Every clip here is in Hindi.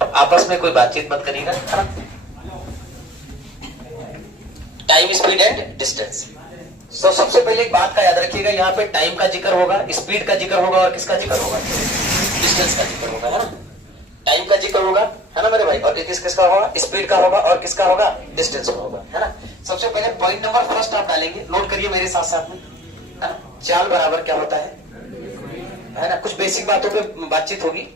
आपस में कोई बातचीत मत करिएगा, है ना। Time, speed and distance. तो सबसे पहले एक बात का याद रखिएगा, यहाँ पे टाइम का जिक्र होगा, स्पीड का जिक्र होगा और किसका जिक्र होगा, डिस्टेंस का जिक्र होगा, है ना। टाइम का जिक्र होगा, है ना मेरे भाई, और किसका होगा, स्पीड का होगा और किसका होगा, डिस्टेंस का होगा, है ना। सबसे पहले पॉइंट नंबर फर्स्ट आप डालेंगे, नोट करिए मेरे साथ साथ में, है ना। चाल बराबर क्या होता है ना, कुछ बेसिक बातों पे बातचीत होगी।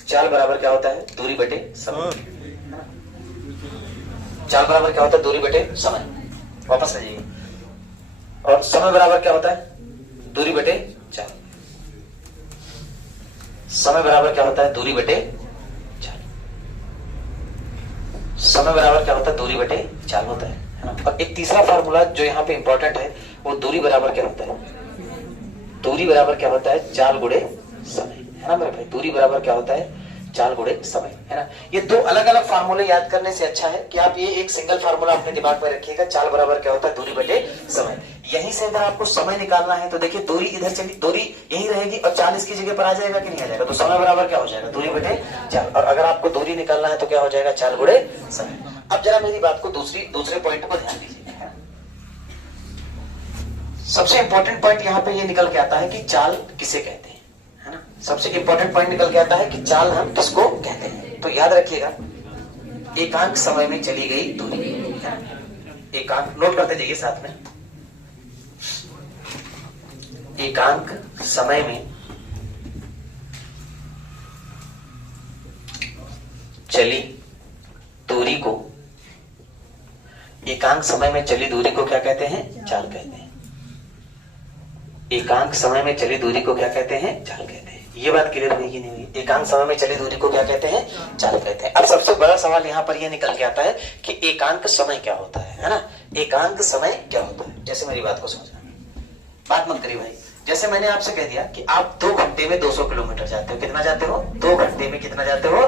चाल बराबर क्या होता है, दूरी बटे समय। चाल बराबर क्या होता है, दूरी बटे समय। वापस आ जाइए। और समय बराबर क्या होता है, दूरी बटे चाल। समय बराबर क्या होता है, दूरी बटे चाल। समय बराबर क्या होता है, दूरी बटे चाल होता है ना। और एक तीसरा फार्मूला जो यहाँ पे इंपॉर्टेंट है, वो दूरी बराबर क्या होता है, दूरी बराबर क्या होता है, चाल गुणे समय, है ना मेरे भाई। दूरी बराबर क्या होता है, चाल गुणे समय, है ना। ये दो अलग अलग फार्मूले याद करने से अच्छा है कि आप ये एक सिंगल फार्मूला अपने दिमाग में रखिएगा, चाल बराबर क्या होता है, दूरी बटे समय। यहीं से अगर आपको समय निकालना है तो देखिए, दूरी इधर चली, दूरी यही रहेगी और चाल इसकी जगह पर आ जाएगा कि नहीं आ जाएगा, तो समय बराबर क्या हो जाएगा, दूरी बटे चाल। और अगर आपको दूरी निकालना है तो क्या हो जाएगा, चाल गुणे समय। अब जरा मेरी बात को दूसरे पॉइंट को ध्यान दीजिए। सबसे इंपॉर्टेंट पॉइंट यहाँ पे ये निकल के आता है कि चाल किसे कहते हैं, है ना। सबसे इंपॉर्टेंट पॉइंट निकल के आता है कि चाल हम किसको कहते हैं। तो याद रखिएगा, एकांक समय में चली गई दूरी, एकांक नोट करते जाइए साथ में। एकांक समय में चली दूरी को, एकांक समय में चली दूरी को क्या कहते हैं, चाल कहते हैं। एकांक समय में चली दूरी को क्या कहते हैं, चाल कहते हैं। ये बात क्लियर हुई कि नहीं हुई, एकांक समय में चली दूरी को क्या कहते हैं, चाल कहते हैं। अब सबसे बड़ा सवाल यहाँ पर ये निकल के आता है कि एकांक समय क्या होता है ना। एकांक समय क्या होता है, जैसे मेरी बात को समझना, बात मत करिए भाई। जैसे मैंने आपसे कह दिया कि आप 2 घंटे में 200 किलोमीटर जाते हो, कितना जाते हो, 2 घंटे में कितना जाते हो,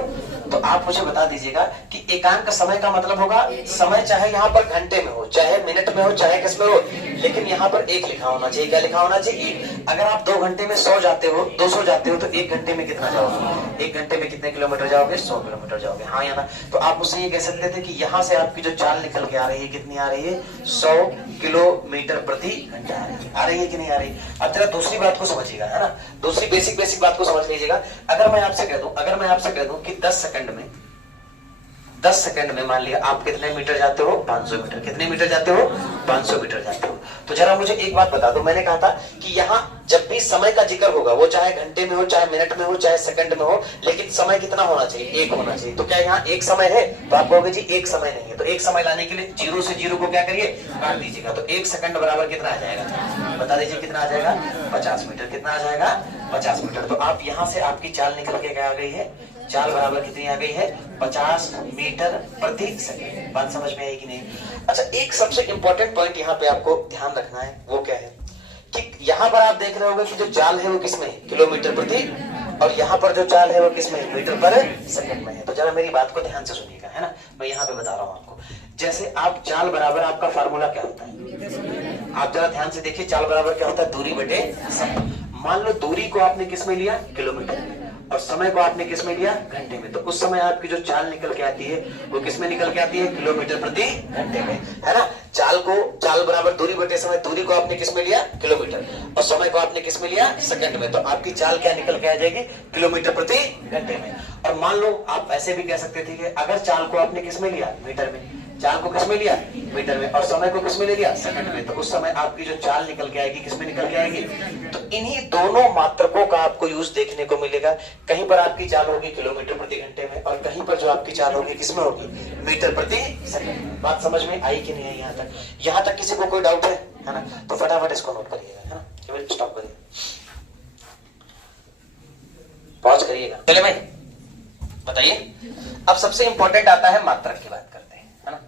तो आप मुझे बता दीजिएगा कि एकांक समय का मतलब होगा, समय चाहे यहाँ पर घंटे में हो, चाहे मिनट में हो, चाहे किस में हो, लेकिन यहाँ पर एक लिखा होना चाहिए। क्या लिखा होना चाहिए, अगर आप 2 घंटे में 100 जाते हो, 200 जाते हो, तो 1 घंटे में कितना जाओगे, 1 घंटे में कितने किलोमीटर जाओगे, 100 किलोमीटर जाओगे, हाँ या ना। तो आप मुझसे ये कह सकते थे कि यहाँ से आपकी जो चाल निकल के आ रही है, कितनी आ रही है, 100 किलोमीटर प्रति घंटा आ रही है कि नहीं आ रही। अब जरा दूसरी बात को समझिएगा, है ना, दूसरी बेसिक बात को समझ लीजिएगा। अगर मैं आपसे कह दूं कि 10 सेकंड में मान लिया आप कितने मीटर जाते हो, 500 मीटर। कितने मीटर जाते हो, 500 मीटर जाते हो। तो जरा मुझे एक बात बता दो, मैंने कहा था कि यहाँ जब भी समय का जिक्र होगा, वो चाहे घंटे में हो, चाहे मिनट में हो, चाहे सेकंड में हो, लेकिन समय कितना होना चाहिए, एक होना चाहिए। तो क्या यहाँ एक समय है, तो आप कहोगे जी एक समय नहीं है। तो एक समय लाने के लिए 0 से 0 को क्या करिए, काट दीजिएगा। तो 1 सेकंड बराबर कितना आ जाएगा, बता दीजिए कितना आ जाएगा, 50 मीटर। कितना आ जाएगा, 50 मीटर। तो आप यहाँ से आपकी चाल निकल के क्या आ गई है, चाल बराबर कितनी आ गई है, 50 मीटर प्रति सेकंड। बात समझ में आई कि नहीं। अच्छा, एक सबसे इंपॉर्टेंट पॉइंट यहाँ पे आपको ध्यान रखना है, वो क्या है कि यहाँ पर आप देख रहे होंगे कि जो चाल है वो किसमें, किलोमीटर प्रति, और यहाँ पर जो चाल है वो किसमें, मीटर पर सेकंड में है। तो जरा मेरी बात को ध्यान से सुनिएगा, है ना, मैं यहाँ पे बता रहा हूँ आपको। जैसे आप चाल बराबर, आपका फार्मूला क्या होता है, आप जरा ध्यान से देखिए, चाल बराबर क्या होता है, दूरी बटे समय। मान लो दूरी को आपने किस में लिया, किलोमीटर में, और समय को आपने किस में लिया, घंटे में। तो उस समय आपकी जो चाल निकल के आती है वो किस में निकल के आती है, किलोमीटर प्रति घंटे में, है ना। चाल बराबर दूरी बटे समय, दूरी को आपने किस में लिया, किलोमीटर, और समय को आपने किस में लिया, सेकंड में। तो आपकी चाल क्या निकल के आ जाएगी, किलोमीटर प्रति घंटे में। और मान लो आप ऐसे भी कह सकते थे कि अगर चाल को आपने किस में लिया, मीटर में, चाल को किस में लिया, मीटर में, और समय को किस में ले लिया, सेकंड में, तो उस समय आपकी जो चाल निकल के आएगी किस में निकल के आएगी। तो इन्हीं दोनों मात्रकों का आपको यूज देखने को मिलेगा। कहीं पर आपकी चाल होगी किलोमीटर प्रति घंटे में, और कहीं पर जो आपकी चाल होगी किसमें होगी, मीटर प्रति सेकंड। बात समझ में आई कि नहीं आई, यहाँ तक किसी को कोई डाउट है ना, तो फटाफट इसको नोट करिएगा, है ना, स्टॉप करिए, पॉज करिएगा। चले भाई बताइए। अब सबसे इंपॉर्टेंट आता है मात्रक की बात करते हैं, है ना।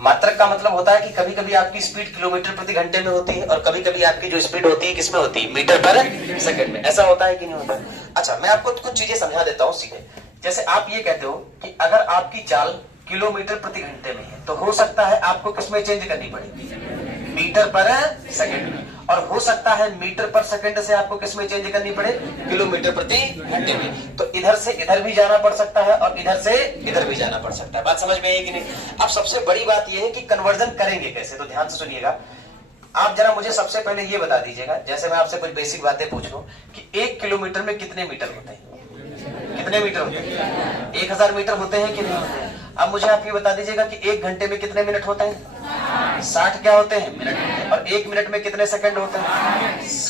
मात्रक का मतलब होता है कि कभी कभी आपकी स्पीड किलोमीटर प्रति घंटे में होती है, और कभी कभी आपकी जो स्पीड होती है किसमें होती है, मीटर पर सेकंड में। ऐसा होता है कि नहीं होता। अच्छा, मैं आपको कुछ चीजें समझा देता हूं सीधे। जैसे आप ये कहते हो कि अगर आपकी चाल किलोमीटर प्रति घंटे में है, तो हो सकता है आपको किसमें चेंज करनी पड़ेगी, मीटर पर सेकंड में। और हो सकता है मीटर पर सेकंड से आपको किस में चेंज करनी पड़े, किलोमीटर प्रति घंटे में। तो इधर से इधर भी जाना पड़ सकता है और इधर से इधर भी जाना पड़ सकता है। बात समझ में आई कि नहीं? अब सबसे बड़ी बात यह है कि कन्वर्जन करेंगे कैसे, तो ध्यान से सुनिएगा। आप जरा मुझे सबसे पहले ये बता दीजिएगा, जैसे मैं आपसे कुछ बेसिक बातें पूछ लूं कि 1 किलोमीटर में कितने मीटर होते हैं, कितने मीटर होते हैं? 1000 मीटर होते हैं कि नहीं होते हैं? अब मुझे आप ये बता दीजिएगा कि 1 घंटे में कितने मिनट होते हैं? 60 क्या होते हैं? मिनट होते हैं। और 1 मिनट में कितने सेकंड होते हैं?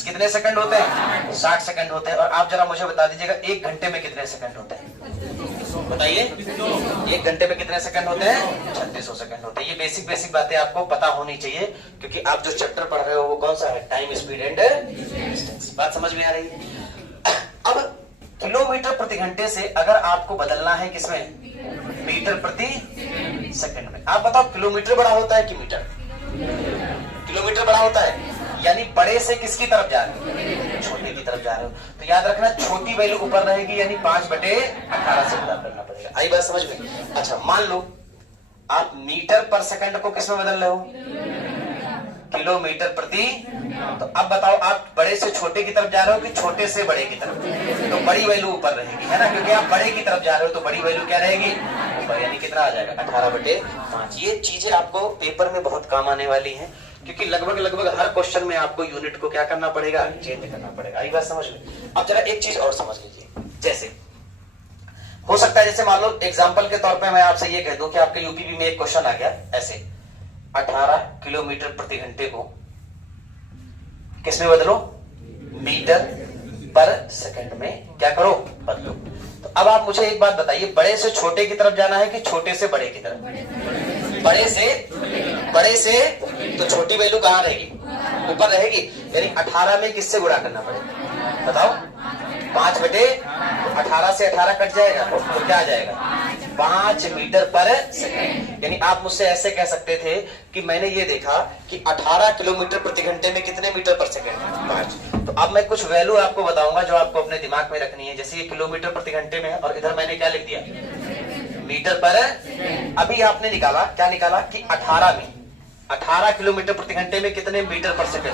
कितने सेकंड होते हैं? 60 सेकंड होते हैं। और आप जरा मुझे बता दीजिएगा 1 घंटे में कितने सेकंड होते हैं? बताइए, 1 घंटे में कितने सेकंड होते हैं? 3600 सेकंड होते हैं। ये बेसिक बातें आपको पता होनी चाहिए, क्योंकि आप जो चैप्टर पढ़ रहे हो वो कौन सा है? Time, speed and distance. बात समझ में आ रही है? अब किलोमीटर प्रति घंटे से अगर आपको बदलना है किसमें? मीटर प्रति सेकंड में। आप बताओ, किलोमीटर बड़ा होता है कि मीटर? किलोमीटर बड़ा होता है, यानी बड़े से किसकी तरफ जा रहे हो? छोटे की तरफ जा रहे हो। तो याद रखना, छोटी वैल्यू ऊपर रहेगी, यानी 5/18 से गुणा करना पड़ेगा। आई बात समझ में? अच्छा, मान लो आप मीटर पर सेकंड को किसमें बदल रहे हो? किलोमीटर प्रति। तो अब बताओ, आप बड़े से छोटे की तरफ जा रहे हो कि छोटे से बड़े की तरफ? तो बड़ी वैल्यू ऊपर रहेगी, है ना, क्योंकि आप बड़े की तरफ जा रहे हो, तो बड़ी वैल्यू क्या रहेगी? ऊपर, यानी कितना आ जाएगा? 18/5। ये चीजें आपको पेपर में बहुत काम आने वाली हैं, क्योंकि लगभग हर क्वेश्चन में आपको यूनिट को क्या करना पड़ेगा? चेंज करना पड़ेगा। आई बात समझ में? अब जरा एक चीज और समझ लीजिए, जैसे हो सकता है, जैसे मान लो एग्जांपल के तौर पे मैं आपसे ये कह दूं कि आपके यूपीबी में एक क्वेश्चन आ गया ऐसे, 18 किलोमीटर प्रति घंटे को किसमें बदलो? मीटर पर सेकंड में क्या करो? बदलो। तो अब आप मुझे एक बात बताइए, बड़े से छोटे की तरफ जाना है कि छोटे से बड़े की तरफ? बड़े से तो छोटी वैल्यू कहां रहेगी? ऊपर रहेगी, यानी 18 में किससे गुणा करना पड़ेगा? बताओ, 5/18 से 18 कट जाएगा तो क्या आ जाएगा? 5 मीटर पर सेकंड। यानी आप मुझसे ऐसे कह सकते थे कि मैंने ये देखा कि 18 किलोमीटर प्रति घंटे में कितने मीटर पर सेकंड? 5। तो अब मैं कुछ वैल्यू आपको बताऊंगा जो आपको अपने दिमाग में रखनी है। जैसे ये किलोमीटर प्रति घंटे में है और इधर मैंने क्या लिख दिया? मीटर पर। अभी आपने निकाला, क्या निकाला कि 18 किलोमीटर प्रति घंटे में कितने मीटर पर सेकंड?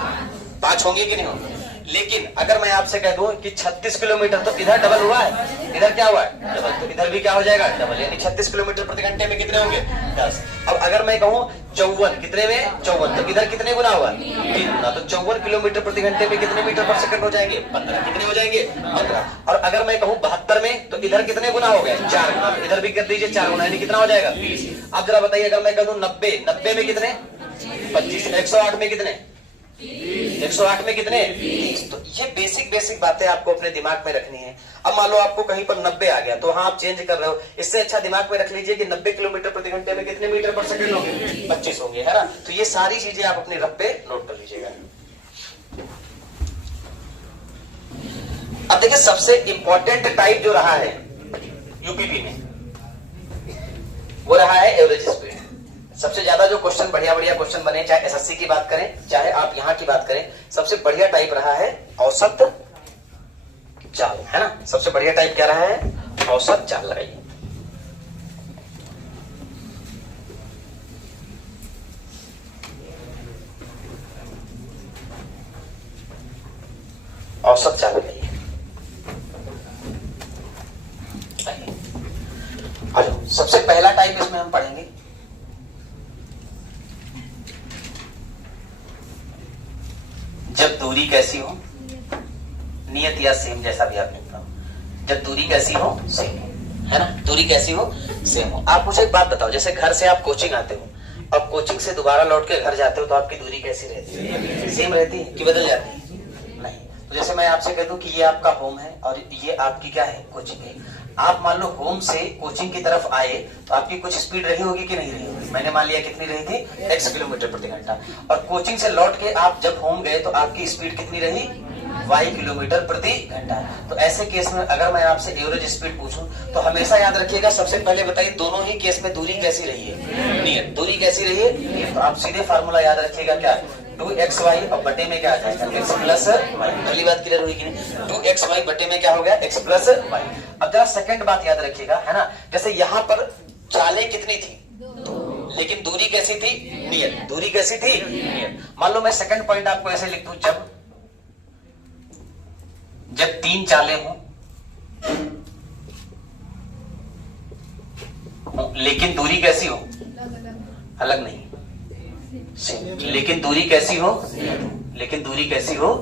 5 होंगे कि नहीं होंगे? लेकिन अगर मैं आपसे कह दूं कि 36 किलोमीटर, तो इधर डबल हुआ है, इधर क्या हुआ है? डबल। तो इधर भी क्या हो जाएगा? डबल। यानी 36 किलोमीटर प्रति घंटे में कितने होंगे? 10। अब अगर मैं कहूं 54, कितने में? 54, तो इधर कितने गुना हुआ? 3 गुना। तो 54 किलोमीटर प्रति घंटे में कितने मीटर पर सेकंड हो जाएंगे? 15। कितने हो जाएंगे? 15। और अगर मैं कहूं 72 में, तो इधर कितने गुना हो गए? 4 गुना। तो इधर भी कर दीजिए 4 गुना, यानी कितना हो जाएगा? 20। अब जरा बताइए, अगर मैं कह दूं 90 में कितने? 25। 108 में कितने? 108 में कितने? 30। तो ये बेसिक बातें आपको अपने दिमाग में रखनी है। अब मान लो आपको कहीं पर 90 आ गया, तो हाँ आप चेंज कर रहे हो। इससे अच्छा दिमाग में रख लीजिए कि 90 किलोमीटर प्रति घंटे में कितने मीटर पर सेकंड होंगे? 25 होंगे, है ना। तो ये सारी चीजें आप अपने रफ पे नोट कर लीजिएगा। अब देखिए, सबसे इंपॉर्टेंट टाइप जो रहा है यूपीपी में, वो रहा है एवरेज स्पीड। सबसे ज्यादा जो क्वेश्चन, बढ़िया क्वेश्चन बने, चाहे एसएससी की बात करें चाहे आप यहां की बात करें, सबसे बढ़िया टाइप रहा है औसत चाल, है ना। सबसे बढ़िया टाइप क्या रहा है? औसत चाल लगाइए। औसत चाल लगाइए। सबसे पहला टाइप इसमें हम पढ़ेंगे जब दूरी कैसी हो, नियत या सेम, जैसा भी आपने कहा। जब दूरी कैसी हो? सेम हो, है ना। दूरी कैसी हो? सेम हो। आप मुझे एक बात बताओ, जैसे घर से आप कोचिंग आते हो, अब कोचिंग से दोबारा लौट के घर जाते हो, तो आपकी दूरी कैसी रहती है? सेम रहती है कि बदल जाती है? नहीं। तो जैसे मैं आपसे कह दूं कि ये आपका होम है और ये आपकी क्या है? कोचिंग है। आप मान लो होम से कोचिंग की तरफ आए, तो आपकी कुछ स्पीड रही होगी कि नहीं रही होगी? मैंने मान लिया कितनी रही थी? x किलोमीटर प्रति घंटा। और कोचिंग से लौट के आप जब होम गए, तो आपकी स्पीड कितनी रही? y किलोमीटर प्रति घंटा। तो ऐसे केस में अगर मैं आपसे एवरेज स्पीड पूछूं, तो हमेशा याद रखिएगा, सबसे पहले बताइए दोनों ही केस में दूरी कैसी रही है? नियत। दूरी कैसी रही है? तो आप सीधे फार्मूला याद रखिएगा, क्या? 2xy और बटे में क्या आ जाएगा? x plus Y. पहली बात क्लियर हुई कि नहीं? 2xy बटे में क्या हो गया? x plus Y. अब जरा सेकंड बात याद रखिएगा, है ना। जैसे यहाँ पर चालें कितनी थी? लेकिन दूरी कैसी थी, नियत। दूरी कैसी थी, नियत। मान लो मैं सेकंड पॉइंट आपको ऐसे लिख दूं, जब 3 चालें हों लेकिन दूरी कैसी हो, अलग नहीं, लेकिन दूरी कैसी हो, लेकिन दूरी कैसी हो,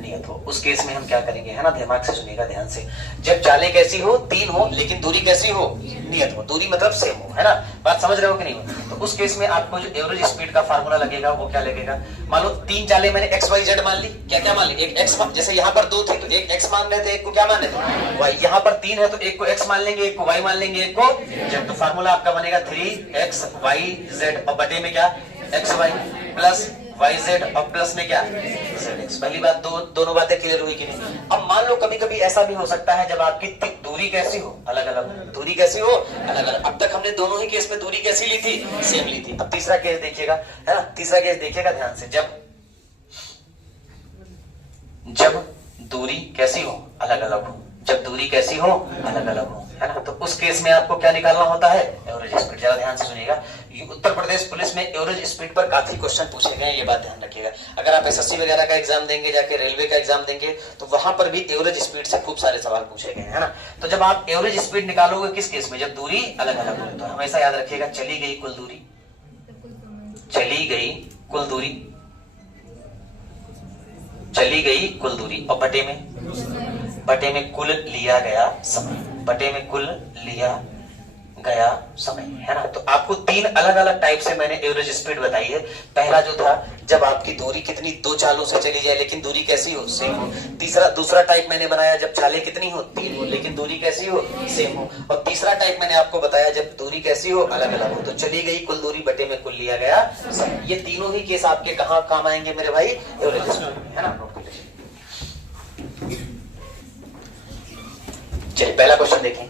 नियत हो। उस केस में हम क्या करेंगे, है ना, दिमाग से सुनिएगा ध्यान से। जब चालें कैसी हो, 3 हो, लेकिन दूरी कैसी हो, नियत हो। दूरी मतलब सेम हो, है ना, बात समझ रहे हो कि नहीं हो। तो उस केस में आपको जो एवरेज स्पीड का फार्मूला लगेगा वो क्या लगेगा। मान लो 3 चालें मैंने एक्स वाई जेड मान ली, क्या क्या मान ली, एक एक्स, जैसे यहाँ पर 2 थे तो एक एक्स मान रहे थे, एक को क्या मान रहे थे, वाई। यहाँ पर 3 है तो एक को एक्स मान लेंगे, एक को वाई मान लेंगे, एक को जेड। तो फार्मूला आपका बनेगा 3x y z और बटे में क्या, X Y plus Y Z और प्लस में क्या, जेड एक्स। पहली बात, दोनों बातें क्लियर हुई कि नहीं। अब मान लो कभी कभी ऐसा भी हो सकता है जब आपकी दूरी कैसी हो, अलग अलग, दूरी कैसी हो, अलग अलग। अब तक हमने दोनों ही केस में दूरी कैसी ली थी, सेम ली थी। अब तीसरा केस देखिएगा, है ना, तीसरा केस देखिएगा ध्यान से। जब दूरी कैसी हो, अलग अलग हो, जब दूरी कैसी हो, अलग अलग हो, है ना, तो उस केस में आपको क्या निकालना होता है, एवरेज स्पीड। जरा ध्यान से सुनिएगा, उत्तर प्रदेश पुलिस में एवरेज स्पीड पर काफी क्वेश्चन पूछे गए, ये बात ध्यान रखिएगा। अगर आप एसएससी वगैरह का एग्जाम देंगे, जाके रेलवे का एग्जाम देंगे, तो वहां पर भी एवरेज स्पीड से खूब सारे सवाल पूछे गए, है ना। तो जब आप एवरेज स्पीड निकालोगे किस केस में, जब दूरी अलग अलग हो, तो हमेशा याद रखिएगा, चली गई कुल दूरी, चली गई कुल दूरी, चली गई कुल दूरी और बटे में कुल लिया गया समय, बटे में कुल लिया गया समय, है ना। तो आपको 3 अलग अलग टाइप से मैंने एवरेज स्पीड बताई है। पहला जो था, जब आपकी दूरी कितनी, 2 चालों से चली जाए लेकिन दूरी कैसी हो, सेम हो। दूसरा टाइप मैंने बनाया, जब चालें कितनी हो, 3 हो, लेकिन दूरी कैसी हो, सेम हो। और तीसरा टाइप मैंने आपको बताया, जब दूरी कैसी हो, अलग अलग हो। तो चली गई कुल दूरी बटे में कुल लिया गया समय। ये तीनों ही केस आपके कहां काम आएंगे मेरे भाई, एवरेज स्पीड, है ना। चलिए पहला क्वेश्चन देखें,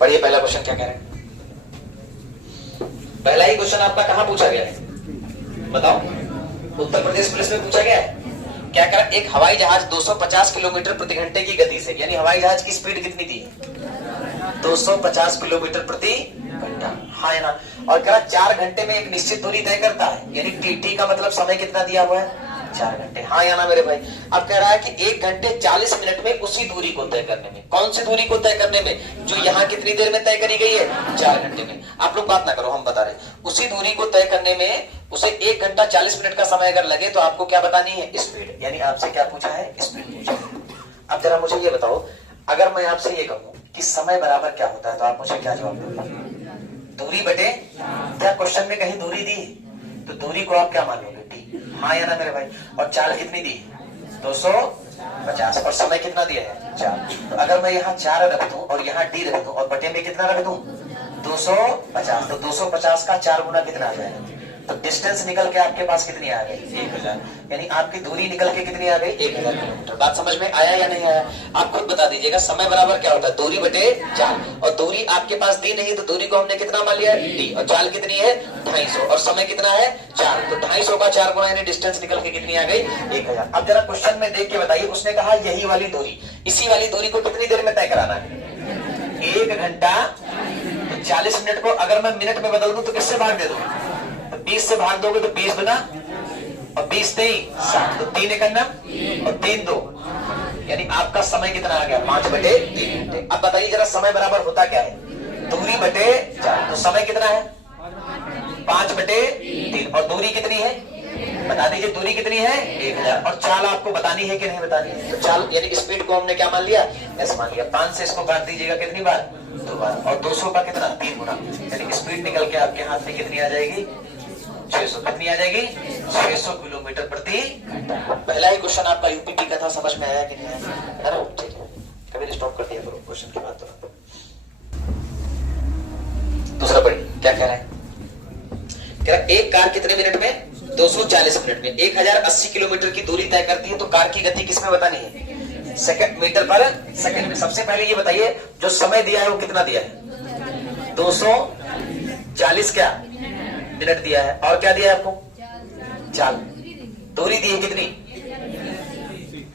पढ़िए पहला क्वेश्चन क्या कह रहे हैं। पहला ही क्वेश्चन आपका कहां पूछा गया है, बताओ। उत्तर प्रदेश पुलिस में पूछा गया है। क्या करा, एक हवाई जहाज 250 किलोमीटर प्रति घंटे की गति से, यानी हवाई जहाज की स्पीड कितनी थी, 250 किलोमीटर प्रति घंटा, हाँ है ना। और कह 4 घंटे में एक निश्चित दूरी तय करता है, यानी टी का मतलब समय कितना दिया हुआ है, 4 घंटे, हाँ या ना मेरे भाई। अब कह रहा है कि 1 घंटे 40 मिनट में उसी दूरी को तय करने में, कौन सी दूरी को तय करने में, जो यहाँ कितनी देर में तय करी गई है, 4 घंटे में। आप लोग बात ना करो, हम बता रहे हैं। उसी दूरी को तय करने में उसे 1 घंटा 40 मिनट का समय अगर लगे तो आपको क्या बतानी है, स्पीड। यानी आपसे क्या पूछा है, स्पीड पूछा है। अब जरा मुझे ये बताओ, अगर मैं आपसे ये कहूँ कि समय बराबर क्या होता है, तो आप मुझे क्या जवाब दोगे, दूरी बटे, क्या क्वेश्चन में कहीं दूरी दी, तो दूरी को आप क्या मान लोगे, टी, हाँ या ना मेरे भाई। और चाल कितनी दी, 250, और समय कितना दिया है, 4। तो अगर मैं यहाँ 4 रख दूं और यहाँ डी रख दूं और बटे में कितना रख दूं, 250, तो 250 का 4 गुना कितना आ जाएगा, तो डिस्टेंस निकल के आपके पास कितनी आ गई, 1000। यानी आपकी दूरी निकल के कितनी आ गई, 1000 किलोमीटर। बात समझ में आया या नहीं आया, आप खुद बता दीजिएगा। समय बराबर क्या होता है, दूरी बटे 4, और दूरी आपके पास दी नहीं, तो दूरी को हमने कितना मान लिया, डी, और चाल कितनी है, 250, और समय कितना है, 4। तो 250 का 4 गुना, यानी डिस्टेंस निकल के कितनी आ गई, 1000। अब जरा क्वेश्चन में देख के बताइए, उसने कहा यही वाली दूरी, इसी वाली दूरी को कितनी देर में तय कराना है, 1 घंटा 40 मिनट को अगर मैं मिनट में बदल दूं तो किससे भाग दे दूं, 20 से भाग दोगे तो 20 गुना और 20 3 60, तो 3 1 और 3 2, यानी आपका समय कितना आ गया, 5 बटे 3 घंटे। अब बताइए जरा, समय बराबर होता क्या है, दूरी बटे 4, तो समय कितना है, 5 बटे 3, और दूरी कितनी है, बता दीजिए, दूरी कितनी है, 1000। और चाल आपको बतानी है कि नहीं बतानी है, तो चाल यानी स्पीड को हमने क्या मान लिया, एस मान लिया। 5 से इसको काट dीजिएगा कितनी बार, 2 बार, और 200 का कितना, 3 गुना, यानी स्पीड निकल के आपके हाथ में कितनी आ जाएगी, 600, कितनी आ जाएगी, 600 किलोमीटर प्रति घंटा। पहला ही क्वेश्चन आपका यूपीटी का था, समझ में आया कि नहीं आया, है ना, ठीक है। कभी स्टॉप कर दिया करो क्वेश्चन की बात। तो दूसरा पढ़िए क्या कह रहा है, कह रहा एक कार कितने मिनट में, 240 मिनट में 1080 किलोमीटर की दूरी तय करती है। तो कार की गति किसमें बतानी है, सेकंड, मीटर पर सेकंड में। सबसे पहले ये बताइए, जो समय दिया है वो कितना दिया है, 240 क्या मिनट दिया है, और क्या दिया है आपको, चाल, दूरी दी है कितनी,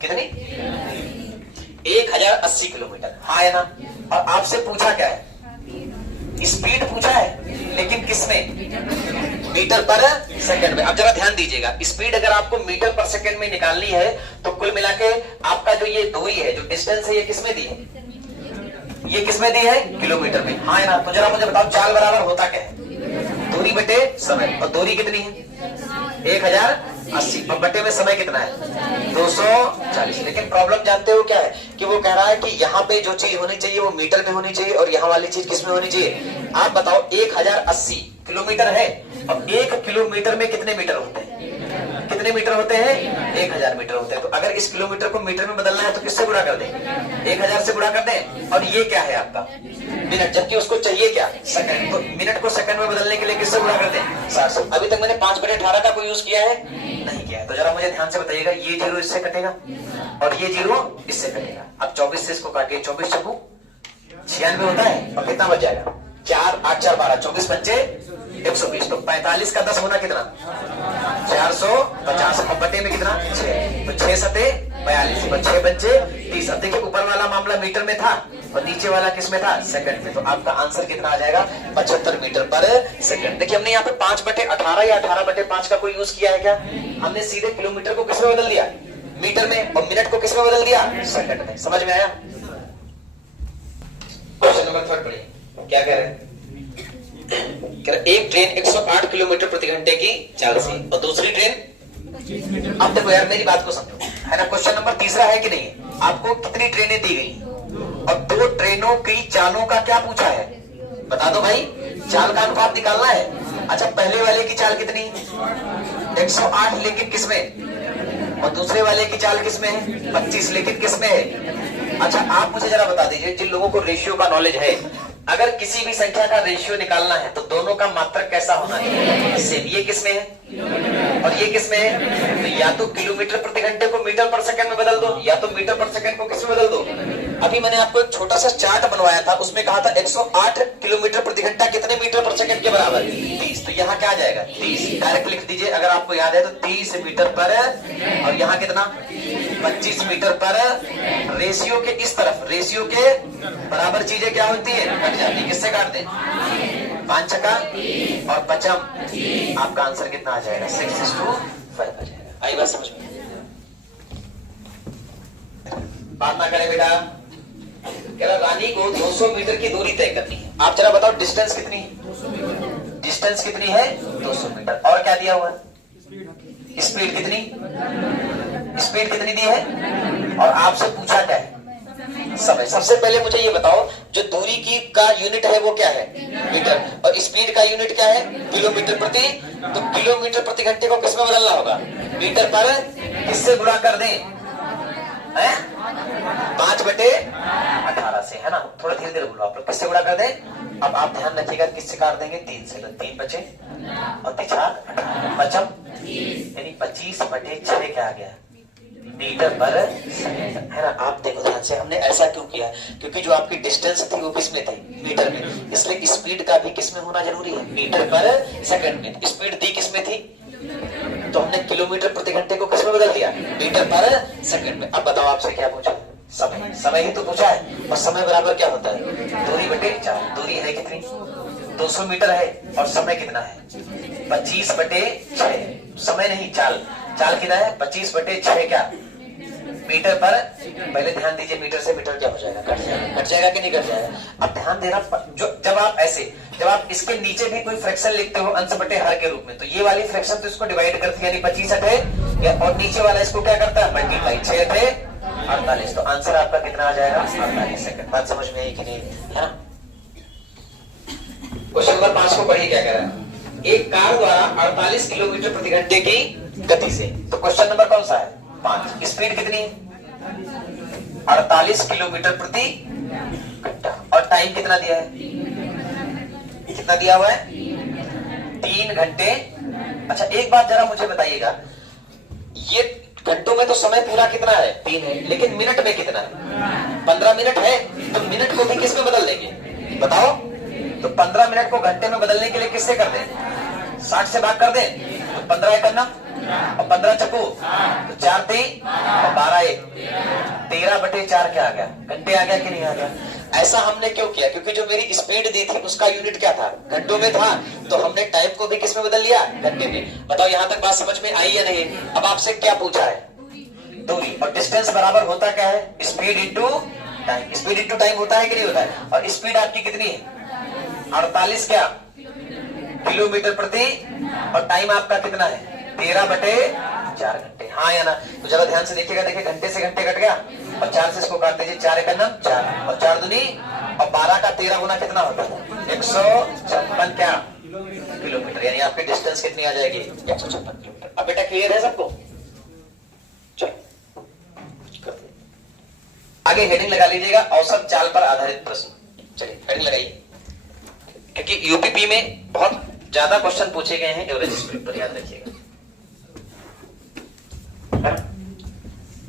कितनी, 1080 किलोमीटर, हाँ है ना। और आपसे पूछा क्या है, स्पीड पूछा है, लेकिन किसमें? मीटर पर सेकंड में। अब जरा ध्यान दीजिएगा, स्पीड अगर आपको मीटर पर सेकंड में निकालनी है तो कुल मिला के आपका जो ये दूरी है, जो डिस्टेंस है, ये किसमें दी है? ये किसमें दी है? किलोमीटर में। हाँ है ना? तो जरा मुझे बताओ, चाल बराबर होता क्या है? दूरी बटे समय। और दूरी कितनी है? 1080। और बटे में समय कितना है? 240। लेकिन प्रॉब्लम जानते हो क्या है कि वो कह रहा है कि यहाँ पे जो चीज होनी चाहिए वो मीटर में होनी चाहिए और यहाँ वाली चीज किसमें होनी चाहिए? आप बताओ, 1080 किलोमीटर है, अब 1 किलोमीटर में कितने मीटर होते हैं? कितने मीटर होते हैं? 1000 मीटर होते हैं। तो अगर इस किलोमीटर को मीटर में बदलना है तो किससे गुणा कर दें? 1000 से गुणा कर दें। और ये क्या है आपका? मिनट, जबकि उसको चाहिए क्या? सेकंड। तो मिनट को सेकंड में बदलने के लिए किससे गुणा कर दें? 60 से। अभी तक मैंने 5/18 का कोई यूज किया है? नहीं किया है। तो जरा मुझे ध्यान से बताइएगा, ये 0 इससे कटेगा और ये 0 इससे कटेगा। अब 24 से इसको काटिए, 24 चौको 96 होता है। और कितना बच जाएगा? 4 8 4 12, 24 पंचे 120। तो 45 का 10 होना कितना? 450। और बटे में कितना? 6। तो 6 सते 42, 6 पंचे 30। अब देखिए, ऊपर वाला मामला मीटर में था और नीचे वाला किसमें था? सेकंड में। तो आपका आंसर कितना आ जाएगा? 75 मीटर पर सेकंड। देखिए, हमने यहाँ पे 5/18 या 18/5 का कोई यूज किया है क्या? हमने सीधे किलोमीटर को किसमें बदल दिया? मीटर में। और मिनट को किसमें बदल दिया? सेकंड में। समझ में आया? क्वेश्चन नंबर 3 पढ़िए, क्या कह रहे हैं? एक ट्रेन 108 किलोमीटर प्रति घंटे की चाल से और दूसरी ट्रेन, अब देखो यार मेरी बात को समझो, है ना? क्वेश्चन नंबर 3 है कि नहीं है? आपको कितनी ट्रेनें दी गई और 2 ट्रेनों की चालों का क्या पूछा है? बता दो भाई, चाल का अनुपात निकालना है। अच्छा, पहले वाले की चाल कितनी? 108, लेकिन किसमें? और दूसरे वाले की चाल किसमें है? 25, लेकिन किसमें है? अच्छा, आप मुझे जरा बता दीजिए, जिन लोगों को रेशियो का नॉलेज है, अगर किसी भी संख्या का रेशियो निकालना है तो दोनों का मात्रक कैसा होना है? सेम। ये किसमें है और ये किसमें है? तो या तो किलोमीटर प्रति घंटे को मीटर पर सेकंड में बदल दो, या तो मीटर पर सेकंड को किसमें बदल दो। अभी मैंने आपको एक छोटा सा चार्ट बनवाया था, उसमें कहा था 108 किलोमीटर प्रति घंटा कितने मीटर पर सेकंड के बराबर? 30। तो यहाँ क्या आ जाएगा? 30। डायरेक्ट लिख दीजिए अगर आपको याद है तो, 30 मीटर पर। और यहाँ कितना? 25 मीटर पर। रेशियो के इस तरफ, रेशियो के बराबर चीजें क्या होती है? कट जाती है। किससे काट दें? 5 छक्का और 55। आपका आंसर कितना आ जाएगा? 6:5 आ जाएगा। आई बात समझ में? बात ना करें बेटा। कह रहा रानी को 200 मीटर की दूरी तय करनी है। आप जरा बताओ, डिस्टेंस कितनी है? डिस्टेंस कितनी है? 200 मीटर। और क्या दिया हुआ है? स्पीड कितनी? स्पीड कितनी दी है? और आपसे पूछा क्या है? समय। सबसे पहले मुझे ये बताओ, जो दूरी की का यूनिट है वो क्या है? मीटर। और स्पीड का यूनिट क्या है? किलोमीटर प्रति। तो किलोमीटर प्रति घंटे को किसमें बदलना होगा? मीटर पर। किससे गुणा कर दें? 5/18 से, है ना? थोड़ा धीरे धीरे बोलो आप लोग। किससे गुणा कर दें? अब आप ध्यान रखिएगा, किससे काट देंगे? 3 से। तो 3 बचे और 3 18, 25, यानी 25/6 क्या आ गया? मीटर पर सेकंड, है ना? आप देखो ध्यान से, हमने ऐसा क्यों किया? क्योंकि जो आपकी डिस्टेंस थी वो किसमें थी? मीटर में। इसलिए स्पीड का भी किसमें होना जरूरी है? मीटर पर सेकंड में। स्पीड दी किसमें थी? तो हमने किलोमीटर प्रति घंटे को किसमें बदल दिया? मीटर पर सेकंड में। अब बताओ, आपसे क्या पूछा? समय। समय ही तो पूछा है। और समय बराबर क्या होता है? दूरी बटे चाल। दूरी है कितनी? 200 मीटर है। और समय कितना है? 25/6। समय नहीं, चाल। चाल कितना है? 25/6 क्या? मीटर पर। पहले ध्यान दीजिए, मीटर से मीटर क्या हो जाएगा? कट जाएगा। कट जाएगा कि नहीं कट जाएगा? अब ध्यान देना, जो जब आप ऐसे, जब आप इसके नीचे भी कोई फ्रैक्शन लिखते हो अंश बटे हर के रूप में, तो ये वाली फ्रैक्शन तो इसको डिवाइड करती है, यानी 25 और नीचे वाला इसको क्या करता है? मल्टीप्लाई। 6/48। तो आंसर आपका कितना आ जाएगा? 48 सेकंड। बात समझ में आई कि नहीं? है ना? क्वेश्चन नंबर 5 को पढ़िए, क्या कह रहा है? एक कार द्वारा 48 किलोमीटर प्रति घंटे की गति से। तो क्वेश्चन नंबर कौन सा है? 5। स्पीड कितनी? 48 किलोमीटर प्रति घंटा। और टाइम कितना दिया है? कितना दिया हुआ है? 3 घंटे। अच्छा, एक बात जरा मुझे बताइएगा, ये घंटों में तो समय पूरा कितना है? 3 है, लेकिन मिनट में कितना है? 15 मिनट है। तो मिनट को भी किस में बदल देंगे? बताओ। तो 15 मिनट को घंटे में बदलने के लिए किससे कर दें? 60 से भाग कर दें। तो 15 करना और 15 चक्कू तो 4 3 और 12 1 13/4 क्या आ गया? घंटे आ गया कि नहीं आ गया? ऐसा हमने क्यों किया? क्योंकि जो मेरी स्पीड दी थी उसका यूनिट क्या था? घंटों में था, तो हमने टाइम को भी किस में बदल लिया? घंटे में। बताओ यहां तक बात समझ में आई या नहीं? अब आपसे क्या पूछा है? दूरी। और डिस्टेंस बराबर होता क्या है? Speed into time. Speed into time होता है कि नहीं होता है? और स्पीड आपकी कितनी है? 48 क्या किलोमीटर प्रति, और टाइम आपका कितना है? 13/4 घंटे। हाँ या ना? तो जरा ध्यान से देखिएगा। देखिए घंटे से घंटे कट गया और 4 से इसको काट दीजिए। 4 एकम 4 और 4 दूनी और 12 का 13 गुना कितना होता है? 156 क्या किलोमीटर। यानी आपकी डिस्टेंस कितनी आ जाएगी? 156 किलोमीटर। अब बेटा क्लियर है सबको? चलो आगे हेडिंग लगा लीजिएगा, औसत चाल पर आधारित प्रश्न। चलिए हेडिंग लगाइए, क्योंकि यूपीपी में बहुत ज्यादा क्वेश्चन पूछे गए हैं एवरेज स्पीड पर, याद रखिएगा।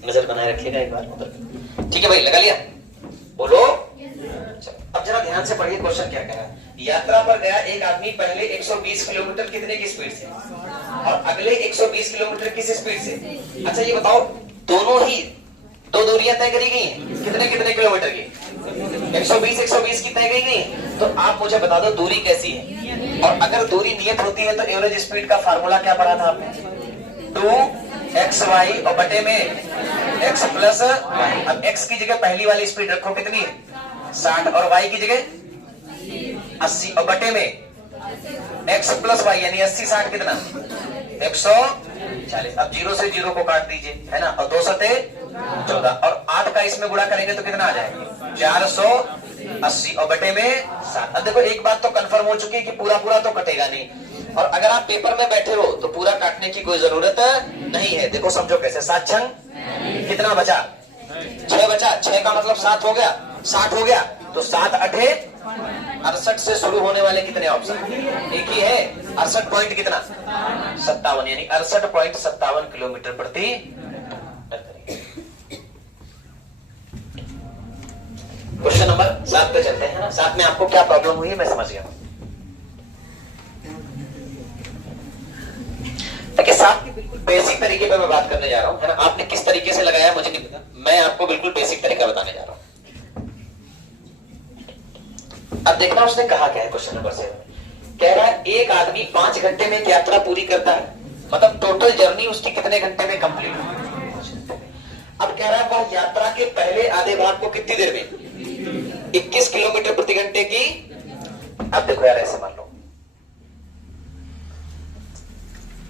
नजर बनाए रखिएगा एक बार उधर। ठीक है भाई, लगा लिया? बोलो। अब जरा ध्यान से पढ़िए क्वेश्चन क्या कह रहा है। यात्रा पर गया एक आदमी पहले 120 किलोमीटर कितने की स्पीड से और अगले 120 किलोमीटर किस स्पीड से? अच्छा ये बताओ, दोनों ही दो दूरियां तय करी गई हैं, कितने कितने किलोमीटर की? 120 की तय गई है। तो आप मुझे बता दो दूरी कैसी है, और अगर दूरी नियत होती है तो एवरेज स्पीड का फार्मूला क्या पढ़ा था आपने? 2xy और बटे में x प्लस y। अब x की जगह पहली वाली स्पीड रखो, कितनी है? 60, और y की जगह 80 और बटे में x प्लस y यानी 80 60 कितना? 140। अब 0 से 0 को काट दीजिए, है ना? और 2 सते 14 और 8 का इसमें गुणा करेंगे तो कितना आ जाएगा? 480 और बटे में 7। अब देखो एक बात तो कंफर्म हो चुकी है कि पूरा पूरा तो कटेगा नहीं, और अगर आप पेपर में बैठे हो तो पूरा काटने की कोई जरूरत नहीं है। देखो समझो कैसे। 7 छंग कितना बचा? 6 बचा। 6 का मतलब 7 हो गया, 60 हो गया। तो 7 8 68 से शुरू होने वाले कितने ऑप्शन? एक ही है। 68 पॉइंट कितना? 57, यानी 68.57 किलोमीटर प्रति। क्वेश्चन नंबर 7 पे चलते हैं ना। 7 में आपको क्या प्रॉब्लम हुई है मैं समझ गया। देखिए 7 की बिल्कुल बेसिक तरीके पे मैं बात करने जा रहा हूं, है ना? आपने किस तरीके से लगाया मुझे नहीं पता, मैं आपको बिल्कुल बेसिक तरीका बताने जा रहा हूं। अब देखना उसने कहा क्या है। क्वेश्चन नंबर 7 कह रहा है एक आदमी 5 घंटे में यात्रा पूरी करता है, मतलब टोटल जर्नी उसकी कितने घंटे में कंप्लीट है? अब कह रहा है वह यात्रा के पहले आधे भाग को कितनी देर में? 21 किलोमीटर प्रति घंटे की। अब देखो यार ऐसे मान लो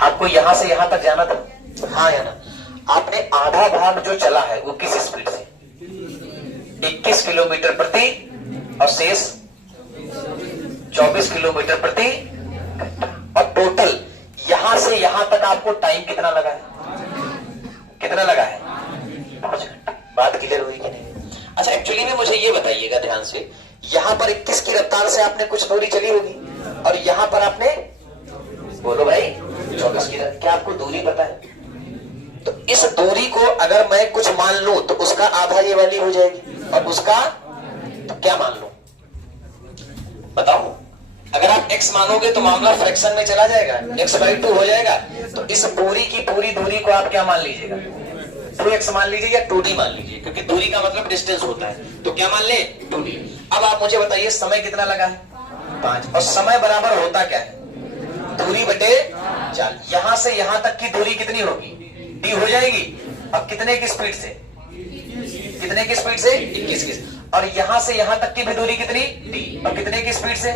आपको यहां से यहां तक जाना था, हाँ या ना? आपने आधा भाग जो चला है वो किस स्पीड से? 21 किलोमीटर प्रति, और शेष 24 किलोमीटर प्रति घंटा। और टोटल यहां से यहां तक आपको टाइम कितना लगा है? कितना लगा है? 5 घंटे। बात क्लियर हुई कि नहीं? अच्छा एक्चुअली में मुझे ये बताइएगा ध्यान से, यहां पर 21 की रफ्तार से आपने कुछ दूरी चली होगी, और यहां पर आपने, बोलो भाई, 24 की। क्या आपको दूरी पता है? तो इस दूरी को अगर मैं कुछ मान लूं तो उसका आधा ये वाली हो जाएगी, और उसका तो क्या मान लूं? बताओ। अगर आप x मानोगे तो मामला फ्रैक्शन में चला जाएगा, x/2 हो जाएगा। तो इस पूरी की पूरी दूरी को आप क्या मान लीजिएगा? 2x मान लीजिए या 2d मान लीजिए, क्योंकि दूरी का मतलब डिस्टेंस होता है। तो क्या मान ले? 2d। अब आप मुझे बताइए समय कितना लगा है? 5। और समय बराबर होता क्या है? दूरी बटे चाल। यहां से यहां तक की दूरी कितनी होगी? d हो जाएगी। अब कितने की स्पीड से? कितने की स्पीड से? 21 की। और यहां से यहां तक की भी दूरी कितनी? d। और कितने की स्पीड से?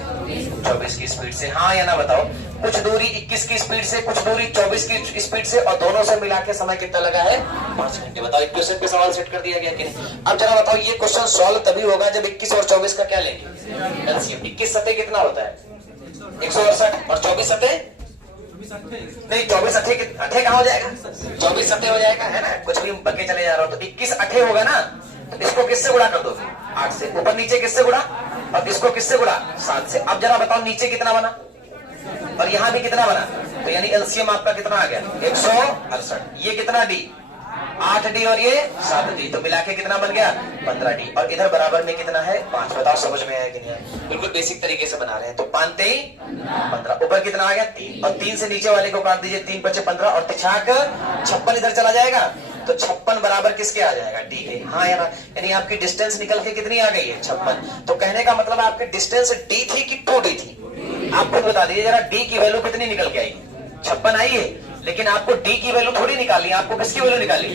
24 की स्पीड से। हाँ या ना बताओ। कुछ दूरी 21 की स्पीड से, कुछ दूरी 24 की स्पीड से, और दोनों से मिला के समय कितना लगा है? 5 घंटे। बताओ इक्वेशन पे सवाल सेट कर दिया गया कि नहीं? अब जरा बताओ ये क्वेश्चन सॉल्व तभी होगा जब 21 और 24 का क्या लेंगे? एलसीएम। 21 सतह कितना होता है? 168। और 24 सतह नहीं, 24 अठे कहां हो जाएगा? 24 सतह हो जाएगा, है ना? कुछ भी बके चले जा रहा हो तो 21 अठे होगा ना। तो इसको किससे गुणा कर दो? 8 से। ऊपर नीचे किससे गुणा? और इसको किससे गुणा? 7 से। अब जरा बताओ नीचे कितना बना और यहां भी कितना बना? तो यानी एलसीएम आपका कितना आ गया? 168। ये कितना डी? 8D और ये 7D, तो मिला के कितना बन गया 15D। और इधर बराबर में कितना है 5। बताओ समझ में आया कि नहीं आया? बिल्कुल बेसिक तरीके से बना रहे हैं। तो 5 3 15, ऊपर कितना आ गया 3, और 3 से नीचे वाले को काट दीजिए, 3 5 15, और तिछाक 56 इधर चला जाएगा, तो 56 बराबर किसके आ जाएगा D के। हाँ या ना? यानी आपकी डिस्टेंस निकल के कितनी आ गई है 56। तो कहने का मतलब आपकी डिस्टेंस D थी कि 2D थी? आप खुद बता दीजिए जरा, D की वैल्यू कितनी निकल के आई? 56 आई है, लेकिन आपको D की वैल्यू थोड़ी निकालनी, आपको किसकी वैल्यू निकाली?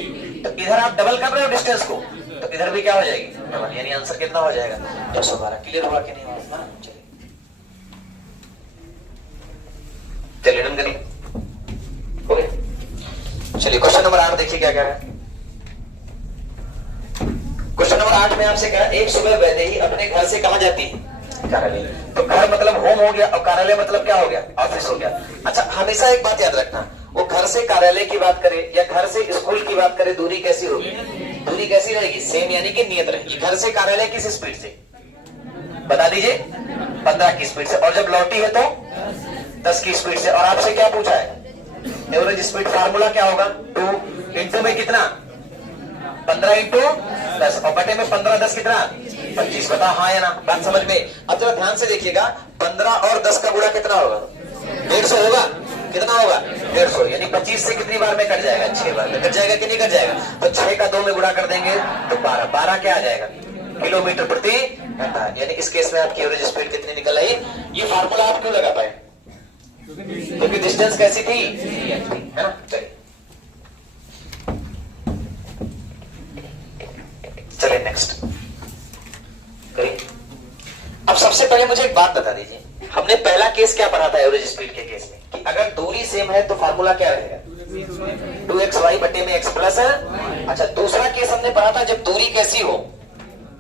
तो इधर आप डबल कर रहे हो डिस्टेंस को, तो इधर भी क्या हो जाएगी डबल, यानी आंसर कितना हो जाएगा 212। क्लियर हुआ कि नहीं हुआ? चलिए डन करिए, हो गया। चलिए क्वेश्चन नंबर 8 देखिए क्या क्या है। क्वेश्चन नंबर 8 में आपसे कहा, एक सुबह वैदे ही अपने घर से कहां जाती है? कार्यालय। तो घर मतलब होम हो गया, और कार्यालय मतलब क्या हो गया? ऑफिस हो गया। अच्छा, हमेशा एक बात याद रखना, वो घर से कार्यालय की बात करे या घर से स्कूल की बात करे, दूरी कैसी होगी? दूरी कैसी रहेगी? सेम, यानी कि नियत रहेगी। घर से कार्यालय किस स्पीड से? बता दीजिए 15 की स्पीड से, और जब लौटी है तो 10 की स्पीड से। और आपसे क्या पूछा है? एवरेज स्पीड फार्मूला क्या होगा? 2 इंटू में कितना 15 इंटू 10, और बटे में 15 10 कितना 25। बता हाँ या ना? बात समझ में? अब जरा ध्यान से देखिएगा, 15 और 10 का गुणा कितना होगा? 150 होगा। कितना होगा? 150, यानी 25 से कितनी बार में कट जाएगा? 6 बार में कट जाएगा कि नहीं कट जाएगा? तो 6 का 2 में गुणा कर देंगे तो 12, 12 क्या आ जाएगा? किलोमीटर प्रति घंटा। यानी इस केस में आपकी एवरेज स्पीड कितनी निकल आई? ये फार्मूला आप क्यों लगा पाए? क्योंकि डिस्टेंस कैसी थी? है ना? चलिए नेक्स्ट करिए। अब सबसे पहले मुझे एक बात बता दीजिए, हमने पहला केस क्या पढ़ा था एवरेज स्पीड के केस में, कि अगर दूरी सेम है तो फार्मूला क्या रहेगा? 2xy बटे में x प्लस। अच्छा, दूसरा केस हमने पढ़ा था जब दूरी कैसी हो?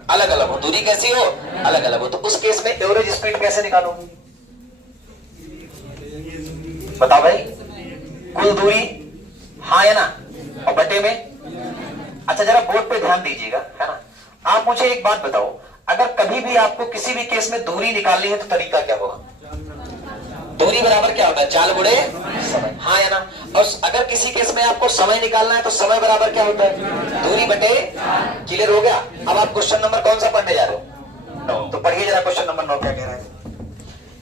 अलग अलग हो। दूरी कैसी हो? अलग अलग हो। तो उस केस में एवरेज स्पीड कैसे निकालो? बताओ भाई, कुल दूरी, हाँ या ना, और बटे में। अच्छा, जरा बोर्ड पे ध्यान दीजिएगा, है ना? आप मुझे एक बात बताओ, अगर कभी भी आपको किसी भी केस में दूरी निकालनी है तो तरीका क्या होगा? दूरी बराबर क्या होता है? चाल गुणे समय, हाँ या ना? और अगर किसी केस में आपको समय निकालना है तो समय बराबर क्या होता है? दूरी बटे। क्लियर हो गया? अब आप क्वेश्चन नंबर कौन सा पढ़ने जा रहे हो? 9। तो पढ़िए जरा क्वेश्चन नंबर 9 क्या कह रहा है।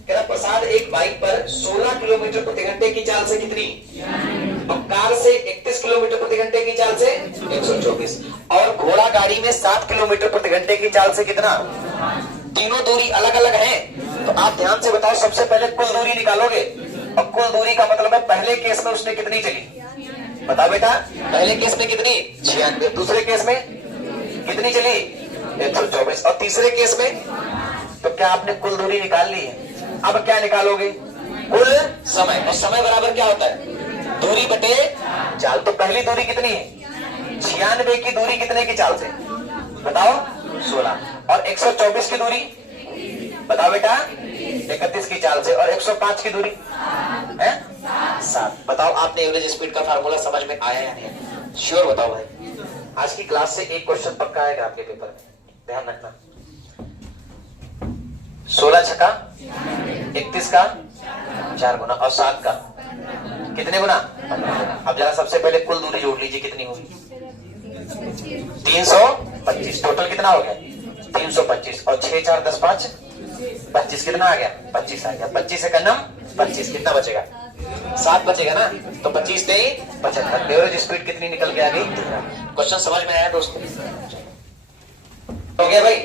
कह रहा, प्रसाद एक बाइक पर 16 किलोमीटर प्रति घंटे की चाल से कितनी, और कार से 31 किलोमीटर प्रति घंटे की चाल से 124, और घोड़ा गाड़ी में 7 किलोमीटर प्रति घंटे की चाल से कितना? तीनों दूरी अलग अलग हैं। तो आप ध्यान से बताओ, सबसे पहले कुल दूरी निकालोगे, और कुल दूरी का मतलब है पहले केस में उसने कितनी चली? बताओ बेटा, पहले केस में कितनी? 96। दूसरे केस में कितनी चली? 124। और तीसरे केस में? तो क्या आपने कुल दूरी निकाल ली है? अब क्या निकालोगे? कुल समय। और समय बराबर क्या होता है? दूरी बटे चाल। तो पहली दूरी कितनी है? 96 की दूरी कितने की चाल से? बताओ 16। और 124 की दूरी बताओ बेटा? 31 की चाल से। और 105 की दूरी है 7। बताओ, आपने एवरेज स्पीड का फार्मूला समझ में आया या नहीं? श्योर बताओ भाई। आज की क्लास से एक क्वेश्चन पक्का आएगा आपके पेपर में, ध्यान रखना। 16 छक्का 31 का 4 गुना, और 7 का कितने गुना? अब जरा सबसे पहले कुल दूरी जोड़ लीजिए, कितनी होगी? 325। टोटल कितना हो गया? 325। और 6 4 10 5 25, कितना आ गया? 25 आ गया। 25 से कन्नम 25, कितना बचेगा? 7 बचेगा ना? तो 25 से 75। एवरेज स्पीड कितनी निकल के आ गई? क्वेश्चन समझ में आया दोस्तों? हो गया भाई?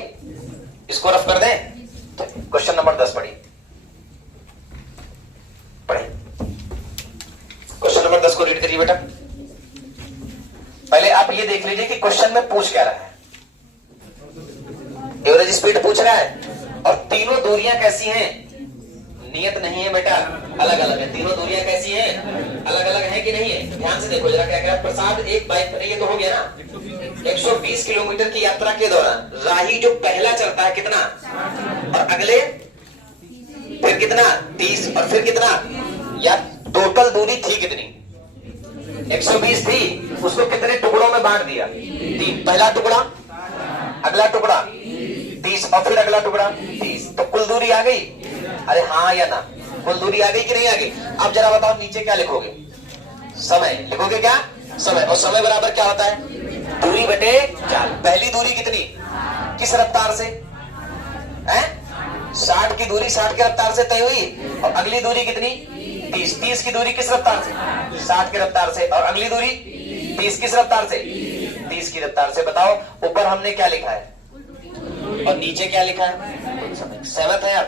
इसको रफ कर दें। क्वेश्चन नंबर 10 पढ़िए। क्वेश्चन नंबर 10 को रीड करिए बेटा। पहले आप ये देख लीजिए कि क्वेश्चन में पूछ क्या रहा है। एवरेज स्पीड पूछ रहा है, और तीनों दूरियां कैसी हैं? नियत नहीं है बेटा, अलग अलग है। तीनों दूरियां कैसी हैं? अलग अलग है कि नहीं है? ध्यान से देखो जरा क्या कह रहा है। प्रसाद एक बाइक पर, ये तो हो गया ना, 120 किलोमीटर की यात्रा के दौरान राही जो पहला चलता है कितना, और अगले फिर कितना 30, और फिर कितना, या टोटल दूरी थी कितनी? 120 थी, उसको कितने टुकड़ों में बांट दिया? 3। पहला टुकड़ा, अगला टुकड़ा 30, और फिर अगला टुकड़ा 30। तो कुल दूरी आ गई? अरे हाँ या ना? कुल दूरी आ गई कि नहीं आ गई? अब जरा बताओ नीचे क्या लिखोगे? समय लिखोगे क्या? समय, और समय बराबर क्या होता है? दूरी बटे चाल। पहली दूरी कितनी, किस रफ्तार से है? 60 की दूरी 60 की रफ्तार से तय हुई, और अगली दूरी कितनी? 30। 30 की दूरी किस रफ्तार से? 60 की रफ्तार से, और अगली दूरी 30 किस रफ्तार से? 30 की रफ्तार से। बताओ ऊपर हमने क्या लिखा है और नीचे क्या लिखा है? सहमत है यार?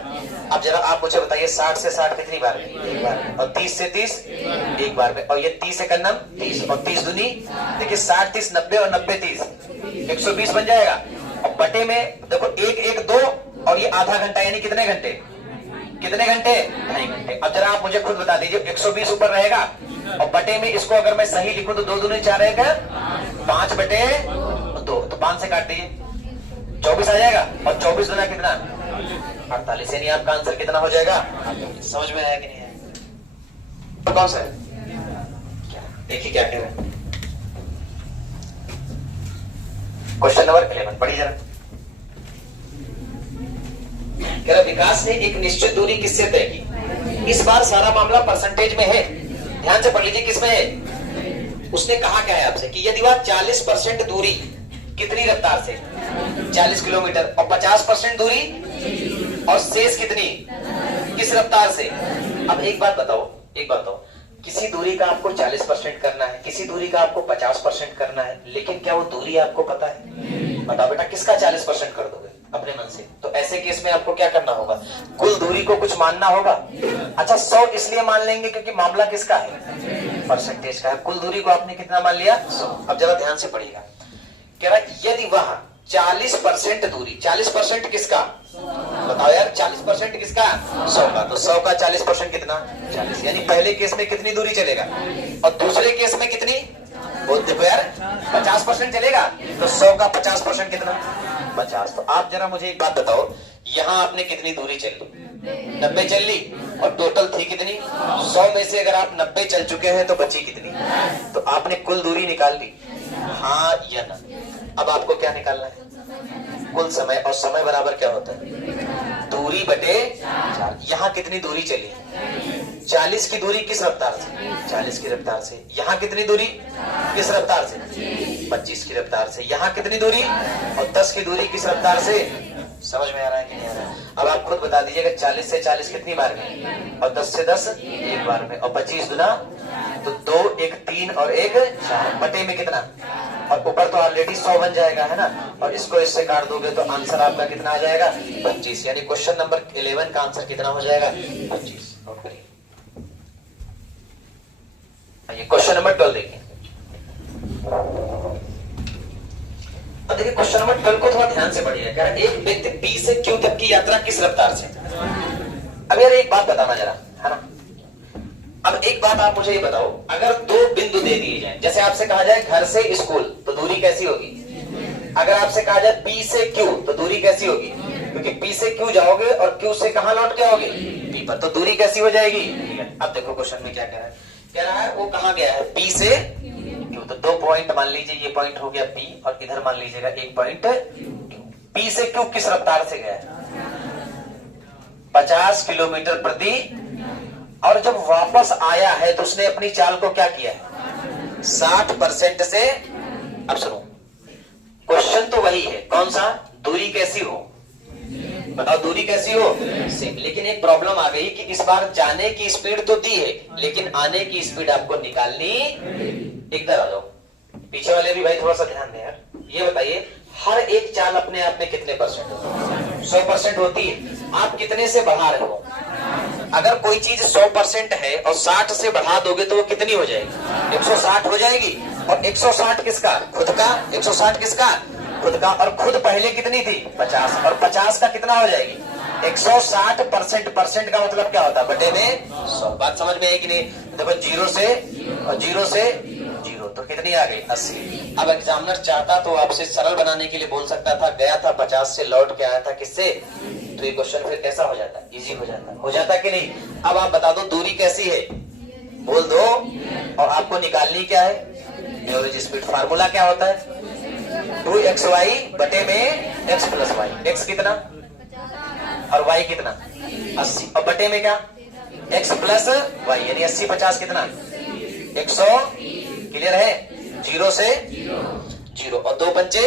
अब जरा आप मुझे बताइए 60 से 60 कितनी बार में? एक बार में। और 30 से 30 एक बार में। और ये 30 एकन्नम 30, और 30 दूनी, देखिए 60 30 90, और 90 30 120 बन जाएगा। और बटे में देखो 1 1 2, और ये आधा घंटा, यानी कितने घंटे? कितने घंटे? 2.5 घंटे। अब जरा आप मुझे खुद बता दीजिए, 120 ऊपर रहेगा, और बटे में इसको अगर मैं सही लिखूं तो 2 दूनी 4 रहेगा, 5 बटे 2, तो 5 से काट दीजिए, 24 आ जाएगा। और 24 गुना कितना? 48। यानी आपका आंसर कितना हो जाएगा? समझ में आया कि नहीं है? तो कौन सा है? देखिए क्या कह रहे हैं। क्वेश्चन नंबर 11 पढ़िए जरा। कह रहा विकास ने एक निश्चित दूरी किससे तय की? इस बार सारा मामला परसेंटेज में है, ध्यान से पढ़ लीजिए किसमें है। उसने कहा क्या है आपसे कि यदि वह 40% दूरी कितनी रफ्तार से? 40 किलोमीटर, और 50% दूरी, और शेष कितनी, किस रफ्तार से? अब एक बात बताओ, किसी दूरी का आपको 40% करना है, किसी दूरी का आपको 50% करना है, लेकिन क्या वो दूरी आपको पता है? बताओ बेटा, किसका 40% कर दोगे अपने मन से? तो ऐसे केस में आपको क्या करना होगा? कुल दूरी को कुछ मानना होगा। अच्छा 100 इसलिए मान लेंगे क्योंकि मामला किसका है? परसेंटेज का है। कुल दूरी को आपने कितना मान लिया? 100। अब जरा ध्यान से पढ़िएगा, कह रहा यदि वह 40% दूरी, 40% किसका? बताओ यार, 40% किसका? 100 का। तो 100 का 40% कितना? 40। यानी पहले केस में कितनी दूरी चलेगा, और दूसरे केस में कितनी? बोल देखो यार, 50% चलेगा। तो 100 का 50% कितना? 50। तो आप जरा मुझे एक बात बताओ, यहाँ आपने कितनी दूरी चली? 90 चल ली, और टोटल थी कितनी? 100 में से अगर आप 90 चल चुके हैं तो बची कितनी? तो आपने कुल दूरी निकाल ली, हाँ या ना? अब आपको क्या निकालना है? कुल समय, और समय बराबर क्या होता है? दूरी बटे चाल। यहाँ कितनी दूरी चली? 40 की दूरी किस रफ्तार से? 40 की रफ्तार से। यहाँ कितनी दूरी किस रफ्तार से? 25 की रफ्तार से। यहाँ कितनी दूरी, और 10 की दूरी किस रफ्तार से? समझ में आ रहा है कि नहीं आ रहा है? अब आप खुद बता दीजिएगा 40 से 40 कितनी बार में, और 10 से 10 एक बार में, और 25 गुना तो 2 1 3 और 1 4, बटे में कितना? और ऊपर तो ऑलरेडी 100 बन जाएगा, है ना? और इसको इससे काट दोगे तो आंसर आपका कितना आ जाएगा? 25। यानी क्वेश्चन नंबर 11 का आंसर कितना हो जाएगा? 25। नोट करिए। ये क्वेश्चन नंबर 12 देखिए। अब देखिए क्वेश्चन नंबर 12 को थोड़ा ध्यान से पढ़िएगा। एक व्यक्ति बी से क्यू तक की यात्रा किस रफ्तार से? अब यार एक बात बताना जरा, है ना? अब एक बात आप मुझे ये बताओ, अगर 2 बिंदु दे दिए जाए, जैसे आपसे कहा जाए घर से स्कूल, तो दूरी कैसी होगी? अगर आपसे कहा जाए पी से क्यू, तो दूरी कैसी होगी? क्योंकि पी से क्यू जाओगे और क्यू से कहां लौट के आओगे? पी पर, तो दूरी कैसी हो जाएगी? अब देखो क्वेश्चन में क्या कह रहा है, कह रहा है वो कहां गया है? पी से क्यू। तो 2 पॉइंट मान लीजिए, ये पॉइंट हो गया पी, और इधर मान लीजिएगा 1 पॉइंट क्यू। पी से क्यू किस रफ्तार से गया है? 50 किलोमीटर प्रति, और जब वापस आया है तो उसने अपनी चाल को क्या किया है? 60% से। अब सुनो, क्वेश्चन तो वही है, कौन सा? दूरी कैसी हो? बताओ दूरी कैसी हो? सेम। लेकिन एक प्रॉब्लम आ गई कि इस बार जाने की स्पीड तो दी है, लेकिन आने की स्पीड आपको निकालनी। इधर आ जाओ, पीछे वाले भी भाई थोड़ा सा ध्यान दें यार। ये बताइए, हर एक चाल अपने आप में कितने परसेंट होती है? 100% होती है। आप कितने से बढ़ा रहे हो? अगर कोई चीज 100% है और 60 से बढ़ा दोगे तो वो कितनी हो जाएगी? 160 हो जाएगी। और 160 किसका? खुद का। 160 किसका? खुद का। और खुद पहले कितनी थी? 50। और 50 का कितना हो जाएगी? 160%। परसेंट का मतलब क्या होता है? बटे में 100। बात समझ में आई कि नहीं? देखो 0 से और 0 से 0, तो कितनी आ गई? 80। अब एग्जामिनर चाहता तो आपसे सरल बनाने के लिए बोल सकता था, गया था 50 से, लौट के आया था किससे? तो ये क्वेश्चन फिर कैसा हो जाता? इजी हो जाता कि नहीं? अब आप बता दो दूरी कैसी है, बोल दो। और आपको निकालनी क्या है? Average speed. फार्मूला क्या होता है? 2xy बटे में x प्लस वाई। x कितना और y कितना? 80। और बटे में क्या? x प्लस वाई, यानी 80 50 कितना? 100। क्लियर है? 0 से 0 और 2 पंचे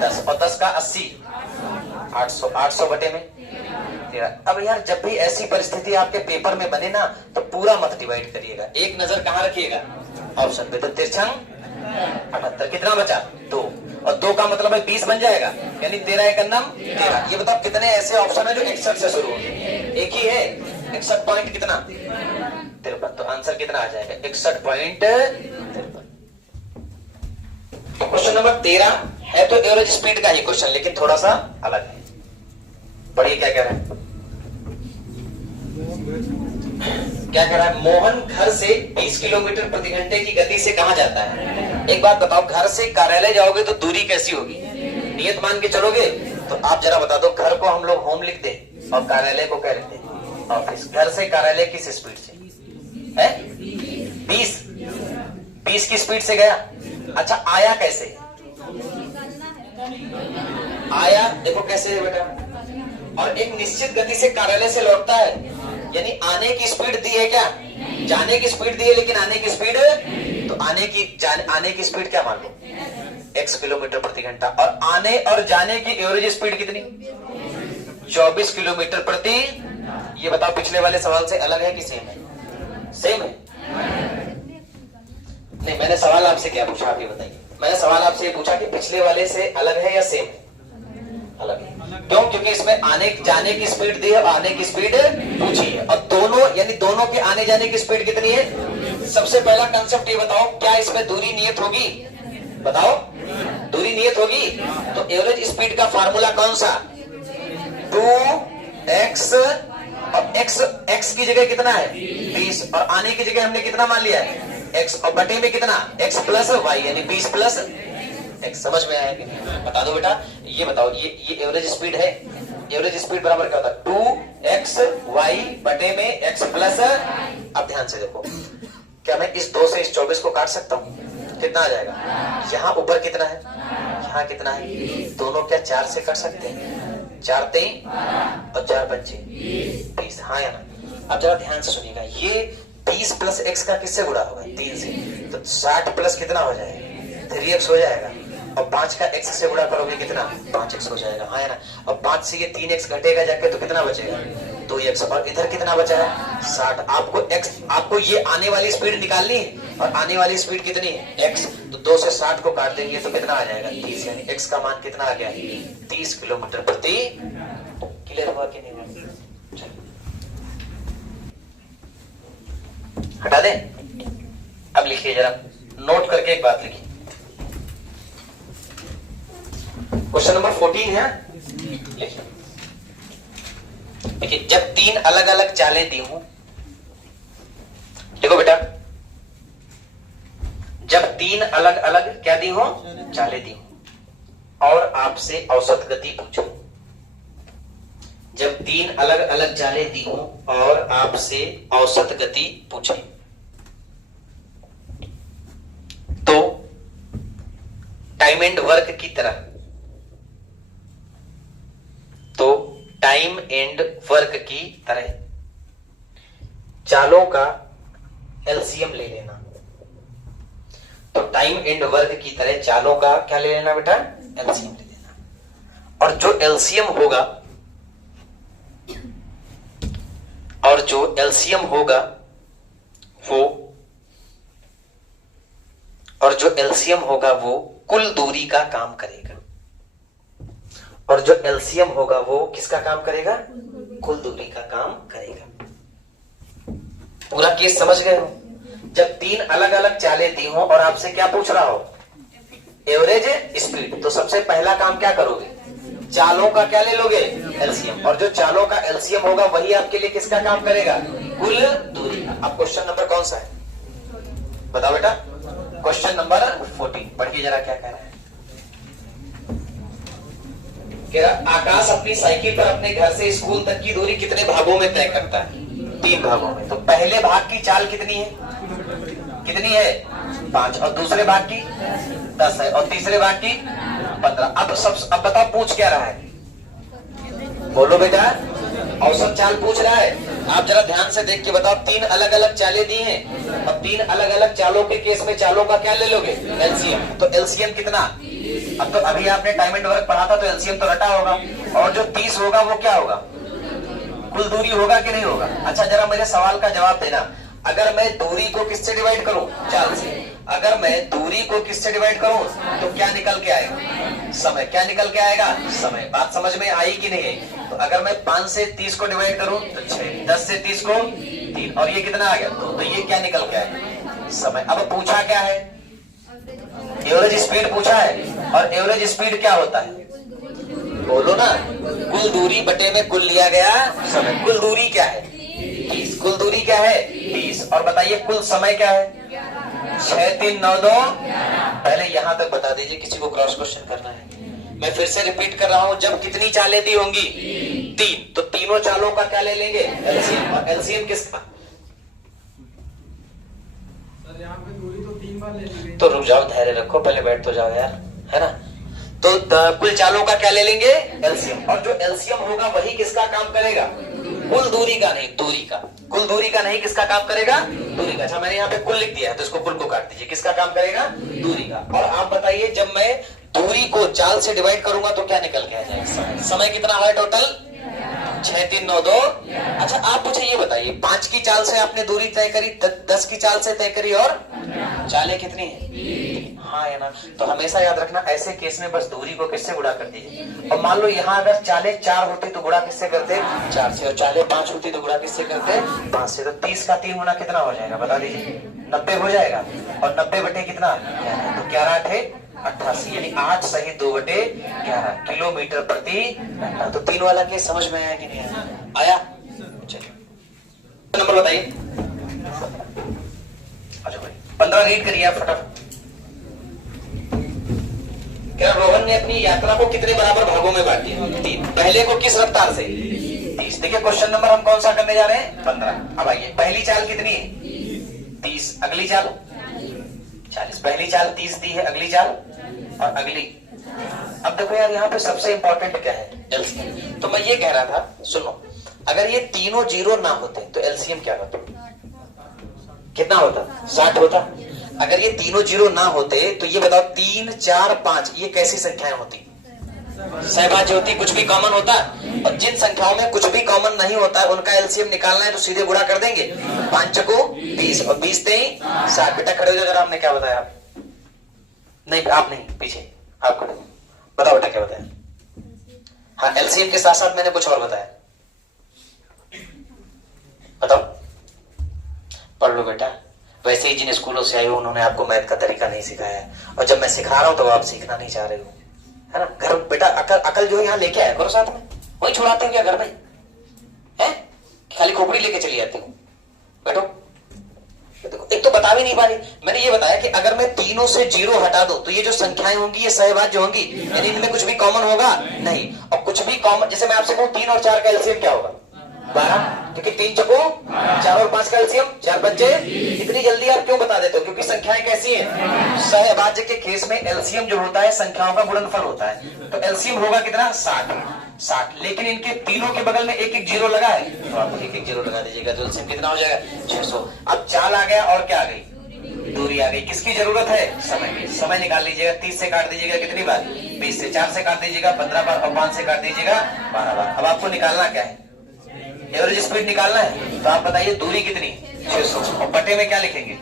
10 और 10 का 80 800 800 बटे में 13। अब यार जब भी ऐसी परिस्थिति आपके पेपर में बने ना तो पूरा मत डिवाइड करिएगा, एक नजर कहाँ रखिएगा ऑप्शन पे। तो 73 कितना बचा 2 और 2 का मतलब है 20 बन जाएगा, यानी 13 एक अन्नम 13। ये बताओ कितने ऐसे ऑप्शन है जो 61 से शुरू होंगे? एक ही है 61 पॉइंट कितना 53। तो आंसर कितना आ जाएगा 61.53। क्वेश्चन नंबर 13 है तो एवरेज स्पीड का ही क्वेश्चन, लेकिन थोड़ा सा अलग है। पढ़िए क्या कह रहा है, क्या कह रहा है। मोहन घर से 20 किलोमीटर प्रति घंटे की गति से कहां जाता है? एक बात बताओ, घर से कार्यालय जाओगे तो दूरी कैसी होगी? नियत मान के चलोगे? तो आप जरा बता दो, घर को हम लोग होम लिख दें और कार्यालय को क्या लिखते हैं ऑफिस। घर से कार्यालय किस स्पीड से है? 20 की स्पीड से गया। अच्छा आया कैसे? आया देखो कैसे है बेटा, और एक निश्चित गति से कार्यालय से लौटता है, यानी आने की स्पीड दी है क्या? जाने की स्पीड दी है, लेकिन आने की स्पीड तो आने की स्पीड क्या मान लो x किलोमीटर प्रति घंटा, और आने और जाने की एवरेज स्पीड कितनी 24 किलोमीटर प्रति। ये बताओ पिछले वाले सवाल से अलग है कि सेम है? सेम है। नहीं मैंने सवाल आपसे क्या पूछा आप ये बताइए। मैंने सवाल आपसे पूछा कि पिछले वाले से अलग है या सेम है? अलग है। क्यों? क्योंकि इसमें आने जाने की स्पीड दी है और आने की स्पीड पूछी है, और दोनों यानी दोनों के आने जाने की स्पीड कितनी है? सबसे पहला कंसेप्ट ये बताओ, क्या इसमें दूरी नियत होगी? बताओ दूरी नियत होगी? तो एवरेज स्पीड का फार्मूला कौन सा? 2x, और x की जगह कितना है 20, और आने की जगह हमने कितना मान लिया है x, और बटे में कितना x प्लस y यानी 20 प्लस x। समझ में आया कि नहीं? बता दो बेटा, ये बताओ ये एवरेज स्पीड है। एवरेज स्पीड बराबर क्या होता है 2xy बटे में x प्लस। अब ध्यान से देखो, क्या मैं इस 2 से इस 24 को काट सकता हूँ? कितना आ जाएगा? यहाँ ऊपर कितना है, यहाँ कितना है, दोनों क्या 4 से कट सकते हैं? 4 3 और 4 5 20, हाँ या ना? अब जरा ध्यान से सुनिएगा, ये 20 प्लस x का किससे गुणा होगा? 3 से। तो 60 प्लस कितना हो जाएगा 3x हो जाएगा, और 5 का x से गुणा करोगे कितना 5x हो जाएगा, हाँ है ना? और 5 से ये 3x घटेगा जाके तो कितना बचेगा 2x, और इधर कितना बचा है 60। आपको ये आने वाली स्पीड निकालनी है, और आने वाली स्पीड कितनी है x, तो 2 से 60 को काट देंगे तो कितना आ जाएगा 30, यानी x का मान कितना आ गया 30 किलोमीटर प्रति। क्लियर हुआ कि नहीं? हटा दें। अब लिखिए जरा, नोट करके एक बात लिखिए। क्वेश्चन नंबर 14 है, लिखिए। देखिए जब 3 अलग अलग चालें दी हूं, देखो बेटा, जब 3 अलग अलग क्या दी हो चालें दी हूं और आपसे औसत गति पूछूं। जब 3 अलग अलग चालें दी हूं और आपसे औसत गति पूछे, तो टाइम एंड वर्क की तरह, तो टाइम एंड वर्क की तरह चालों का एलसीएम ले लेना। तो टाइम एंड वर्क की तरह चालों का क्या ले लेना बेटा? एलसीएम ले लेना। और जो एलसीएम होगा, और जो एलसीएम होगा वो, और जो एलसीएम होगा वो कुल दूरी का काम करेगा। और जो एलसीएम होगा वो किसका काम करेगा? कुल दूरी का काम करेगा। पूरा केस समझ गए हो? जब 3 अलग अलग चालें दी हो और आपसे क्या पूछ रहा हो? Average speed. तो सबसे पहला काम क्या करोगे? चालों का क्या ले लोगे? एलसीएम। और जो चालों का एलसीएम होगा वही आपके लिए किसका काम करेगा? कुल दूरी का। अब क्वेश्चन नंबर कौन सा है बताओ बेटा? क्वेश्चन नंबर 14 पढ़िए जरा, क्या कह रहा है। आकाश अपनी साइकिल पर अपने घर से स्कूल तक की दूरी कितने भागों में तय करता है? 3 भागों में। तो पहले भाग की चाल कितनी है? कितनी है? 5। और दूसरे भाग की 10 है, और तीसरे भाग की 15। अब बताओ पूछ क्या रहा है? बोलो बेटा। औसत चाल पूछ रहा है। आप जरा ध्यान से देख के बताओ, 3 अलग अलग चालें दी हैं और 3 अलग अलग चालों के केस में चालों का क्या ले लोगे? एलसीएम। तो एलसीएम कितना? अब तो अभी आपने टाइम एंड वर्क पढ़ा था तो एलसीएम तो रटा होगा, और जो 30 होगा वो क्या होगा? कुल दूरी होगा कि नहीं होगा? अच्छा जरा मेरे सवाल का जवाब देना, अगर मैं दूरी को किससे डिवाइड करूं? चाल से। अगर मैं दूरी को किससे डिवाइड करूं तो क्या निकल के आएगा? समय। क्या निकल के आएगा? समय। बात समझ में आई कि नहीं? तो अगर मैं 5 से 30 को डिवाइड करूं तो 6, 10 से 30 को 3, और ये कितना आ गया? तो ये क्या निकल के आएगा? समय। अब पूछा क्या है? एवरेज स्पीड पूछा है, और एवरेज स्पीड क्या होता है? बोलो ना, कुल दूरी बटे में कुल लिया गया समय। कुल दूरी क्या है? 30। कुल दूरी क्या है? 30। और बताइए कुल समय क्या है? 6, 3, 9, 2। पहले यहां तक बता दीजिए, किसी को क्रॉस क्वेश्चन करना है? मैं फिर से रिपीट कर रहा हूं, जब कितनी चालें दी होंगी? 3, तो तीनों चालों का क्या ले लेंगे? एलसीएम। और एलसीएम किसका? सर यहाँ पे दूरी तो 3 बार ले लेंगे। तो रुक जाओ, धैर्य रखो, पहले बैठ तो जाओ यार, है ना? तो कुल चालों का क्या ले लेंगे? एलसीएम। और जो एलसीएम होगा वही किसका काम करेगा? कुल दूरी का नहीं, दूरी का। कुल दूरी का नहीं, किसका काम करेगा? दूरी का। अच्छा मैंने यहाँ पे कुल लिख दिया है तो इसको कुल को काट दीजिए, किसका काम करेगा? दूरी का। और आप बताइए, जब मैं दूरी को चाल से डिवाइड करूंगा तो क्या निकल के आ जाएगा? समय कितना है टोटल? 6, 3, 9, 2। अच्छा आप मुझे ये बताइए, 5 की चाल से आपने दूरी तय करी, 10 की चाल से तय करी, और चालें कितनी है? हाँ है ना? तो हमेशा याद रखना, ऐसे केस में बस दूरी को किससे गुणा कर दीजिए। और मान लो यहाँ अगर चालें 4 होती तो गुणा किससे करते? 4 से। और चालें 5 होती तो गुणा किससे करते? 5 से। तो 30 का 3 गुना कितना हो जाएगा? बता दीजिए। 90 हो जाएगा। और 90 बटे कितना? 11। तो 11 8 88, यानी 8 सही 2 बटे 11 किलोमीटर प्रति घंटा। तो 3 वाला केस समझ में आया कि नहीं आया? आया? चलिए नंबर बताइए। अच्छा भाई 15 रीड करिए आप फटाफट। क्या रोहन ने अपनी यात्रा को कितने बराबर भागों में बांट दिया? 3। पहले को किस रफ्तार से? 30। देखिए क्वेश्चन नंबर हम कौन सा करने जा रहे हैं? 15। अब आइए, पहली चाल कितनी है? 30। अगली चाल 40। पहली चाल 30 दी है, अगली चाल और अगली। अब देखो यार, यहाँ पे सबसे इंपॉर्टेंट क्या है? एलसीएम। तो मैं ये कह रहा था, सुनो, अगर ये तीनों जीरो ना होते तो एलसीएम क्या होता? कितना होता? 60 होता। अगर ये तीनों जीरो ना होते तो ये बताओ 3, 4, 5 ये कैसी संख्याएं होती? सहभाज्य होती। कुछ भी कॉमन होता। और जिन संख्याओं में कुछ भी कॉमन नहीं होता है उनका एलसीएम निकालना है तो सीधे गुणा कर देंगे। 5 को 20 और 20 ते 60। बेटा खड़े हो जाओ जरा, आपने क्या बताया? आप नहीं, आप नहीं, पीछे आप खड़े। बताओ बेटा क्या बताया? हाँ, एलसीएम के साथ साथ मैंने कुछ और बताया। बताओ। पढ़ लो बेटा। वैसे ही जिन स्कूलों से आए हो उन्होंने आपको मैथ का तरीका नहीं सिखाया, और जब मैं सिखा रहा हूं तो आप सीखना नहीं चाह रहे हो, है ना? घर बेटा अकल जो है यहाँ लेके आया करो साथ में। वही छुड़ाते हो क्या घर में? है खाली खोपड़ी लेके चली जाती हूँ। बैठो। देखो, एक तो बता भी नहीं पा रही। मैंने ये बताया कि अगर मैं तीनों से जीरो हटा दूं तो ये जो संख्याएं होंगी ये सहभाज्य होंगी, यानी इनमें कुछ भी कॉमन होगा नहीं। और कुछ भी कॉमन, जैसे मैं आपसे कहूं 3 और 4 का एलसीएम क्या होगा? 12। क्योंकि 3 चको 4 और 5 का एलसीएम 4 बच्चे। इतनी जल्दी आप क्यों बता देते हो? क्योंकि संख्याएं कैसी हैं? सहभाज्य के केस में एलसीएम जो होता है संख्याओं का गुणनफल होता है। तो एलसीएम होगा कितना? 60। लेकिन इनके तीनों के बगल में एक एक जीरो लगा है, तो आप एक एक जीरो लगा दीजिएगा तो एलसीएम कितना हो जाएगा? 600। अब चाल आ गया और क्या आ गई? दूरी आ गई। किसकी जरूरत है? समय की। समय निकाल लीजिएगा। 30 से काट दीजिएगा कितनी बार? 20 से। 4 से काट दीजिएगा 15 बार, और 5 से काट दीजिएगा 12 बार। अब आपको निकालना क्या है? एवरेज स्पीड निकालना है। तो आप बताइए दूरी कितनी? 600। और बटे में क्या लिखेंगे?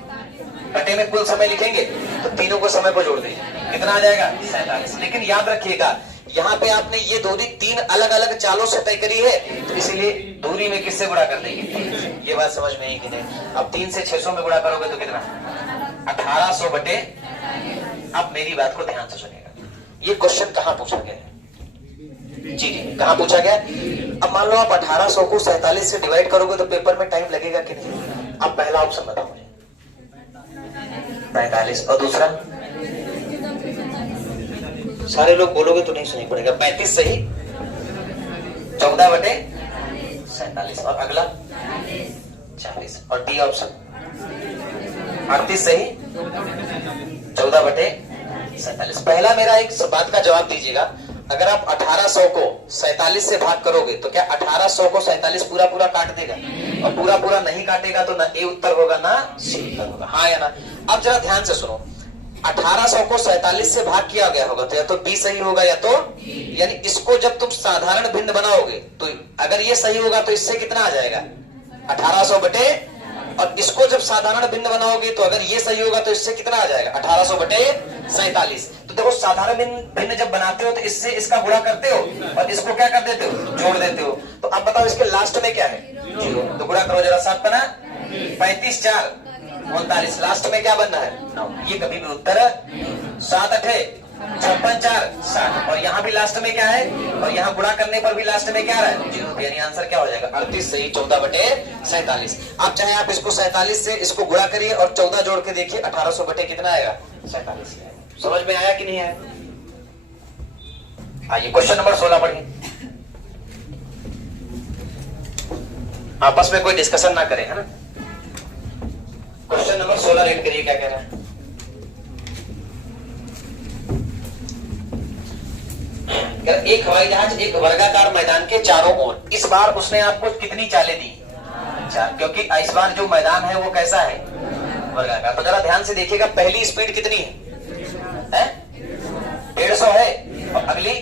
बटे में कुल समय लिखेंगे। तो तीनों को समय को जोड़ दीजिए, कितना आ जाएगा? 47। लेकिन याद रखिएगा, यहाँ पे आपने ये दूरी 3 अलग अलग चालों से तय करी है, तो इसीलिए दूरी में किससे गुणा कर देंगे? 3 से। ये बात समझ में आई कि नहीं? अब 3 से 600 में गुणा करोगे तो कितना? 1800 बटे। अब मेरी बात को ध्यान से सुनिएगा, ये क्वेश्चन कहाँ पूछा गया है? जी जी, कहाँ पूछा गया? अब मान लो आप 1800 को 47 से डिवाइड करोगे तो पेपर में टाइम लगेगा कि नहीं? अब पहला ऑप्शन बताओ मुझे। 45। और दूसरा? सारे लोग बोलोगे तो नहीं सुनी पड़ेगा। 35 सही। 14 बटे 47। और अगला 40। और डी ऑप्शन 38 सही। 14 बटे 47। पहला मेरा एक बात का जवाब दीजिएगा, अगर आप 1800 को 47 से भाग करोगे तो क्या 1800 को 47 पूरा पूरा काट देगा? और पूरा पूरा नहीं काटेगा तो ना ए उत्तर होगा ना सी उत्तर होगा, हाँ या ना? अब जरा ध्यान से सुनो, 1800 को 47 से भाग किया गया होगा तो या तो बी सही होगा या तो, यानी इसको जब तुम साधारण भिन्न बनाओगे तो अगर ये सही होगा तो इससे कितना आ जाएगा 1800 बटे, और इसको जब साधारण भिन्न बनाओगे तो अगर ये सही होगा तो इससे कितना आ जाएगा 1800 बटे 47। तो देखो साधारण भिन्न जब बनाते हो तो इससे इसका गुणा करते हो और इसको क्या कर देते हो, जोड़ देते हो। तो अब बताओ इसके लास्ट में क्या है, जीरो, तो गुणा करो जरा, 7 बना 35 4 39, लास्ट में क्या बनना है 9, ये कभी भी उत्तर 7 8 56 4 60, और यहाँ भी लास्ट में क्या है, और यहाँ गुणा करने पर भी लास्ट में क्या रहा है जीरो, यानी आंसर क्या हो जाएगा 38 सही 14 बटे 47। आप चाहे आप इसको 47 से इसको गुणा करिए और 14 जोड़ के देखिए 1800 बटे कितना आएगा 47। समझ में आया कि नहीं आया? आइए क्वेश्चन नंबर 16 पढ़िए, आपस में कोई डिस्कशन ना करें, है ना। क्वेश्चन नंबर 16 रीड करिए क्या कह रहा है। एक हवाई जहाज एक वर्गाकार मैदान के चारों ओर, इस बार उसने आपको कितनी चालें दी? 4, क्योंकि इस बार जो मैदान है वो कैसा है वर्गाकार। तो जरा ध्यान से देखिएगा, पहली स्पीड कितनी है 150 है, और अगली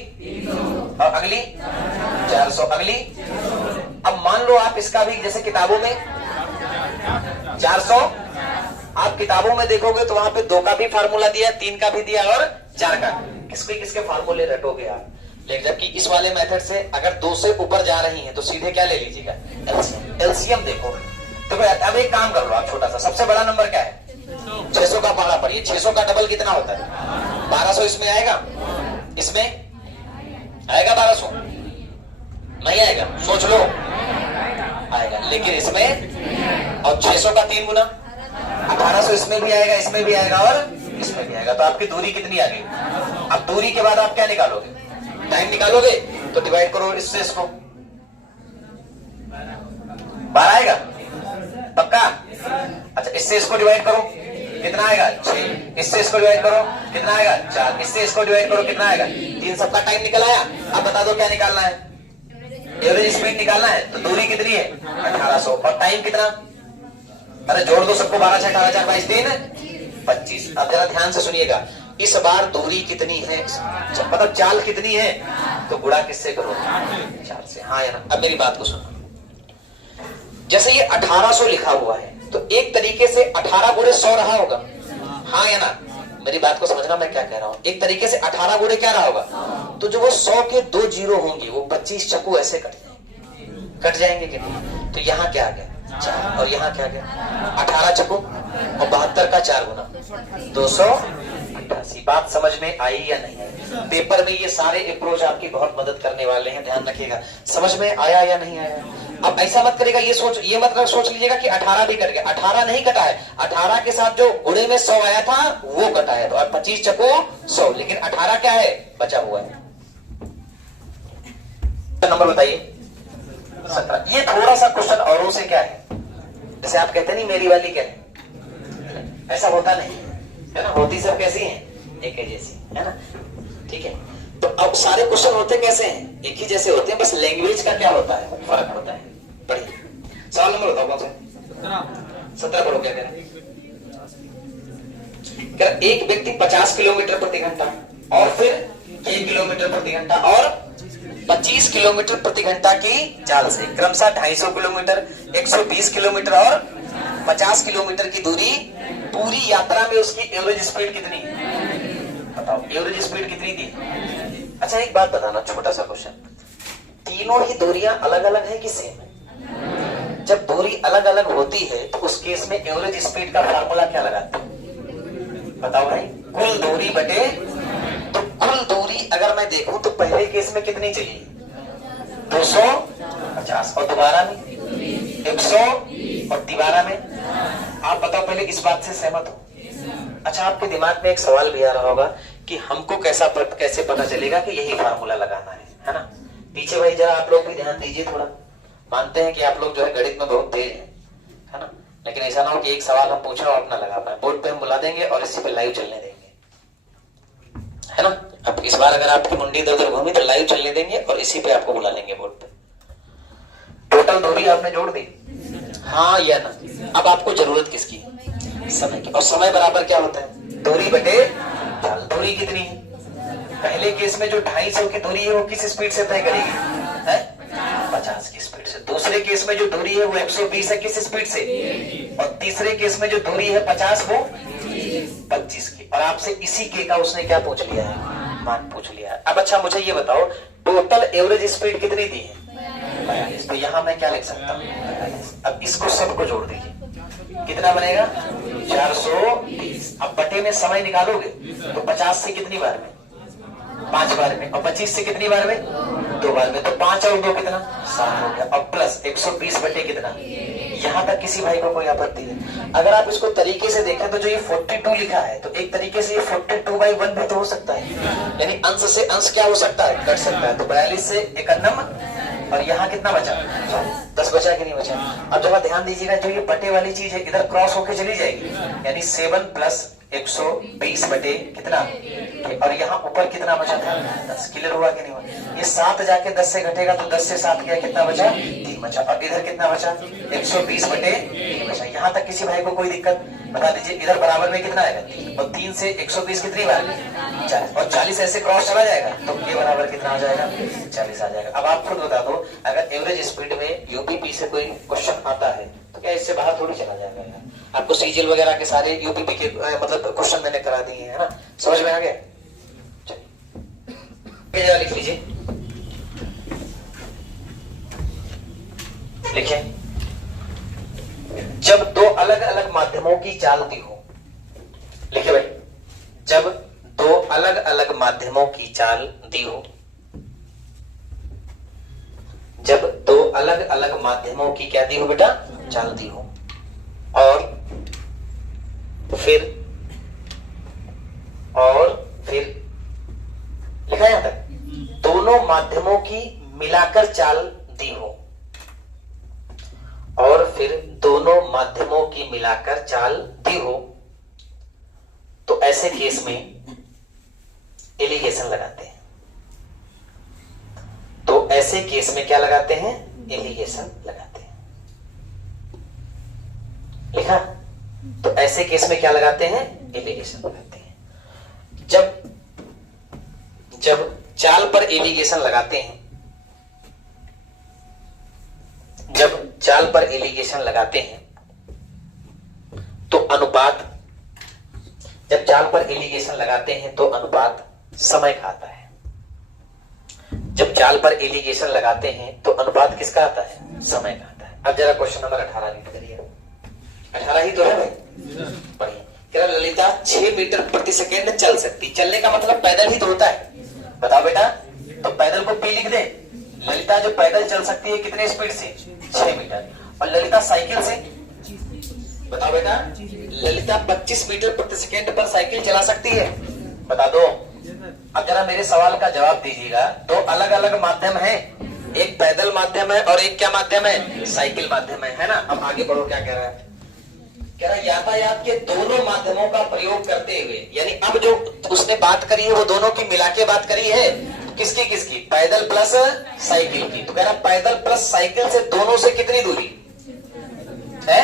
400, अगली। अब मान लो आप इसका भी जैसे किताबों में 400, आप किताबों में देखोगे तो वहां पे 2 का भी फार्मूला दिया, 3 का भी दिया और 4 का, किसके फार्मूले रटोगे आप। लेकिन जबकि इस वाले मेथड से अगर 2 से ऊपर जा रही हैं तो सीधे क्या ले लीजिएगा एलसीएम। देखो तो अब एक काम कर लो आप, छोटा सा, सबसे बड़ा नंबर क्या है 600 का पहाड़ा पड़िए, 600 का डबल कितना होता है 1200, इसमें आएगा, इसमें आएगा 1200 नहीं आएगा, सोच लो आएगा, लेकिन इसमें, और 600 का 3 गुना 1800, इसमें भी आएगा, इसमें भी आएगा और इसमें भी आएगा। तो आपकी दूरी कितनी आ गई? अब दूरी के बाद आप क्या निकालोगे, टाइम निकालोगे, तो डिवाइड करो इससे इसको, 12 आएगा पक्का। अच्छा इससे इसको डिवाइड करो कितना आएगा 6, इससे इसको डिवाइड करो कितना आएगा 4, इससे इसको डिवाइड करो कितना आएगा 3, सबका टाइम निकल आया। अब बता दो क्या निकालना है, एवरेज स्पीड निकालना है। तो दूरी कितनी है 1800, और टाइम कितना, अरे जोड़ दो सबको, 12 6 18 4 22 3 25। अब जरा ध्यान से सुनिएगा, इस बार दूरी कितनी है, मतलब चाल कितनी है, तो गुणा किससे करो 4 से, हाँ या ना। अब मेरी बात को सुनो, जैसे ये 1800 लिखा हुआ है तो एक तरीके से 18 गुणे 100 रहा होगा, हाँ या ना। मेरी बात को समझना मैं क्या कह रहा हूं, एक तरीके से 18 गुणे क्या रहा होगा, तो जो वो 100 के 2 जीरो होंगे वो 25 चक्कू ऐसे कट जाएंगे कि नहीं। तो यहाँ क्या आ गया 4, और यहाँ क्या आ गया 18 चक्कू और 72 का 4 गुना 288। बात समझ में आई या नहीं आई? पेपर में ये सारे अप्रोच आपकी बहुत मदद करने वाले हैं, ध्यान रखिएगा। समझ में आया या नहीं आया? अब ऐसा मत करेगा, ये मतलब सोच लीजिएगा कि 18 भी कट गया, 18 नहीं कटा है, 18 के साथ जो गुणे में 100 आया था वो कटा है, तो 25 चको 100, लेकिन 18 क्या है बचा हुआ है। नंबर बताइए 17। ये थोड़ा सा क्वेश्चन औरों से क्या है, जैसे आप कहते नहीं मेरी वाली क्या है, ऐसा होता नहीं है ना, होती सब कैसी हैं एक ही जैसी, है ना, ठीक है। तो अब सारे क्वेश्चन होते कैसे हैं, एक ही जैसे होते हैं, बस लैंग्वेज का क्या होता है फर्क होता है। पढ़िए सवाल नंबर बताओ कौन सा 17 पढ़ो क्या कह रहा है। एक व्यक्ति 50 किलोमीटर प्रति घंटा और फिर 1 किलोमीटर प्रति घंटा और 25 किलोमीटर प्रति घंटा की चाल से क्रमशः 250 किलोमीटर 120 किलोमीटर और 50 किलोमीटर की दूरी, पूरी यात्रा में उसकी एवरेज स्पीड कितनी, बताओ एवरेज स्पीड कितनी थी। अच्छा एक बात बताना, छोटा सा क्वेश्चन, तीनों ही दूरियां अलग अलग है कि सेम है? जब दूरी अलग अलग होती है तो उस केस में एवरेज स्पीड का फार्मूला क्या लगाते हैं, बताओ भाई, कुल दूरी बटे, तो कुल दूरी अगर मैं देखूं तो पहले केस में कितनी चाहिए 250, और दोबारा में 100, और दोबारा में, आप बताओ पहले इस बात से सहमत हो? अच्छा आपके दिमाग में एक सवाल भी आ रहा होगा कि हमको कैसे पता चलेगा कि यही फार्मूला लगाना है ना। पीछे भाई जरा आप लोग भी ध्यान दीजिए थोड़ा, मानते हैं कि आप लोग जो है गणित में बहुत तेज है ना, लेकिन ऐसा ना हो कि एक सवाल हम पूछा और अपना लगा पाए। बोर्ड पे हम बुला देंगे और इसी पे लाइव चलने देंगे, है ना। अब इस बार अगर आपकी मुंडी इधर उधर घूमी तो लाइव चलने देंगे और इसी पे आपको बुला लेंगे बोर्ड पे। टोटल दूरी आपने जोड़ दी, हाँ या ना। अब आपको जरूरत किसकी, समय की। और समय बराबर क्या होता है, दूरी बटे चाल। दूरी कितनी है, पहले केस में जो 250 की दूरी है वो किस स्पीड से तय करेगी, है 50 की स्पीड से। दूसरे केस में जो दूरी है वो 120 है, किस स्पीड से। और तीसरे केस में जो दूरी है 50 वो 25 की। और आपसे इसी के का उसने क्या पूछ लिया है, मान पूछ लिया है। अब अच्छा मुझे ये बताओ टोटल एवरेज स्पीड कितनी दी है, 42। तो यहां मैं क्या लिख सकता हूँ, 42। अब इसको सबको जोड़ दीजिए, कितना बनेगा 430। अब बटे में समय निकालोगे तो 50 से कितनी बार में, 5 बार में। और 25 से कितनी बार में, 2 बार में। तो 5 और 2 कितना, 7 हो गया। और प्लस 120 बटे कितना, यहां तक किसी भाई को कोई आपत्ति है। अगर आप इसको तरीके से देखें तो जो ये 42 लिखा है तो एक तरीके से ये 42/1 भी तो हो सकता है, यानी अंश से अंश क्या हो सकता है, कट सकता है। तो 42 से 51 और यहाँ कितना बचा, 10 बचा कि नहीं बचा। अब जब आप ध्यान दीजिएगा जो ये बटे वाली चीज है इधर क्रॉस होके चली जाएगी, यानी 7 प्लस 120 बटे कितना, और यहाँ ऊपर कितना बचा था 10। क्लियर हुआ कि नहीं हुआ। ये 7 जाके 10 से घटेगा तो 10 से 7 गया, कितना बचा 3 बचा। और इधर कितना बचा 120 बटे 3 बचा। यहाँ तक किसी भाई को कोई दिक्कत, बता दीजिए। इधर बराबर में कितना आएगा 3, और 3 से 120 कितनी बार 40, और 40 ऐसे क्रॉस चला जाएगा तो ये बराबर कितना आ जाएगा 40 आ जाएगा। अब आप खुद बता दो अगर एवरेज स्पीड में यूपीपी से कोई क्वेश्चन आता है तो क्या इससे बाहर थोड़ी चला जाएगा यार। आपको सीजीएल वगैरह के सारे यूपीपी के मतलब क्वेश्चन मैंने करा दिए हैं, है ना, समझ में आ गया। चलिए लिख लीजिए, लिखिए। जब 2 अलग अलग माध्यमों की चाल दी हो, लिखिए भाई, जब 2 अलग अलग माध्यमों की चाल दी हो, जब 2 अलग अलग माध्यमों की क्या दी हो बेटा, चाल दी हो, और फिर लिखा है यहां तक, दोनों माध्यमों की मिलाकर चाल दी हो, और फिर दोनों माध्यमों की मिलाकर चाल दी हो, तो ऐसे केस में एलिगेशन लगाते हैं। तो ऐसे केस में क्या लगाते हैं, एलिगेशन लगाते हैं। लिखा, तो ऐसे केस में क्या लगाते हैं, एलिगेशन लगाते हैं। जब चाल पर एलिगेशन लगाते हैं, जब चाल पर एलिगेशन लगाते हैं तो अनुपात, जब चाल पर एलिगेशन लगाते हैं तो अनुपात समय का आता है। जब चाल पर एलिगेशन लगाते हैं तो अनुपात किसका आता है, समय का आता है। अब जरा क्वेश्चन नंबर 18 रीड करिए। 18 ही तो है भाई, बढ़िया। कह रहा ललिता 6 मीटर प्रति सेकेंड चल सकती। चलने का मतलब पैदल ही तो होता है, बताओ बेटा। तो पैदल को पी लिख दे। ललिता जो पैदल चल सकती है कितने स्पीड से, 6 मीटर। और ललिता साइकिल से, बताओ बेटा, ललिता 25 मीटर प्रति सेकेंड पर साइकिल चला सकती है, बता दो। अब जरा मेरे सवाल का जवाब दीजिएगा। 2 अलग अलग माध्यम है, एक पैदल माध्यम है और एक क्या माध्यम है, साइकिल माध्यम है ना। अब आगे बढ़ो, क्या कह रहा है, कह रहा यातायात के दोनों माध्यमों का प्रयोग करते हुए, यानी अब जो उसने बात करी है वो दोनों की मिला के बात करी है, किसकी किसकी, पैदल प्लस साइकिल की। तो कह रहा पैदल प्लस साइकिल से दोनों से कितनी दूरी है,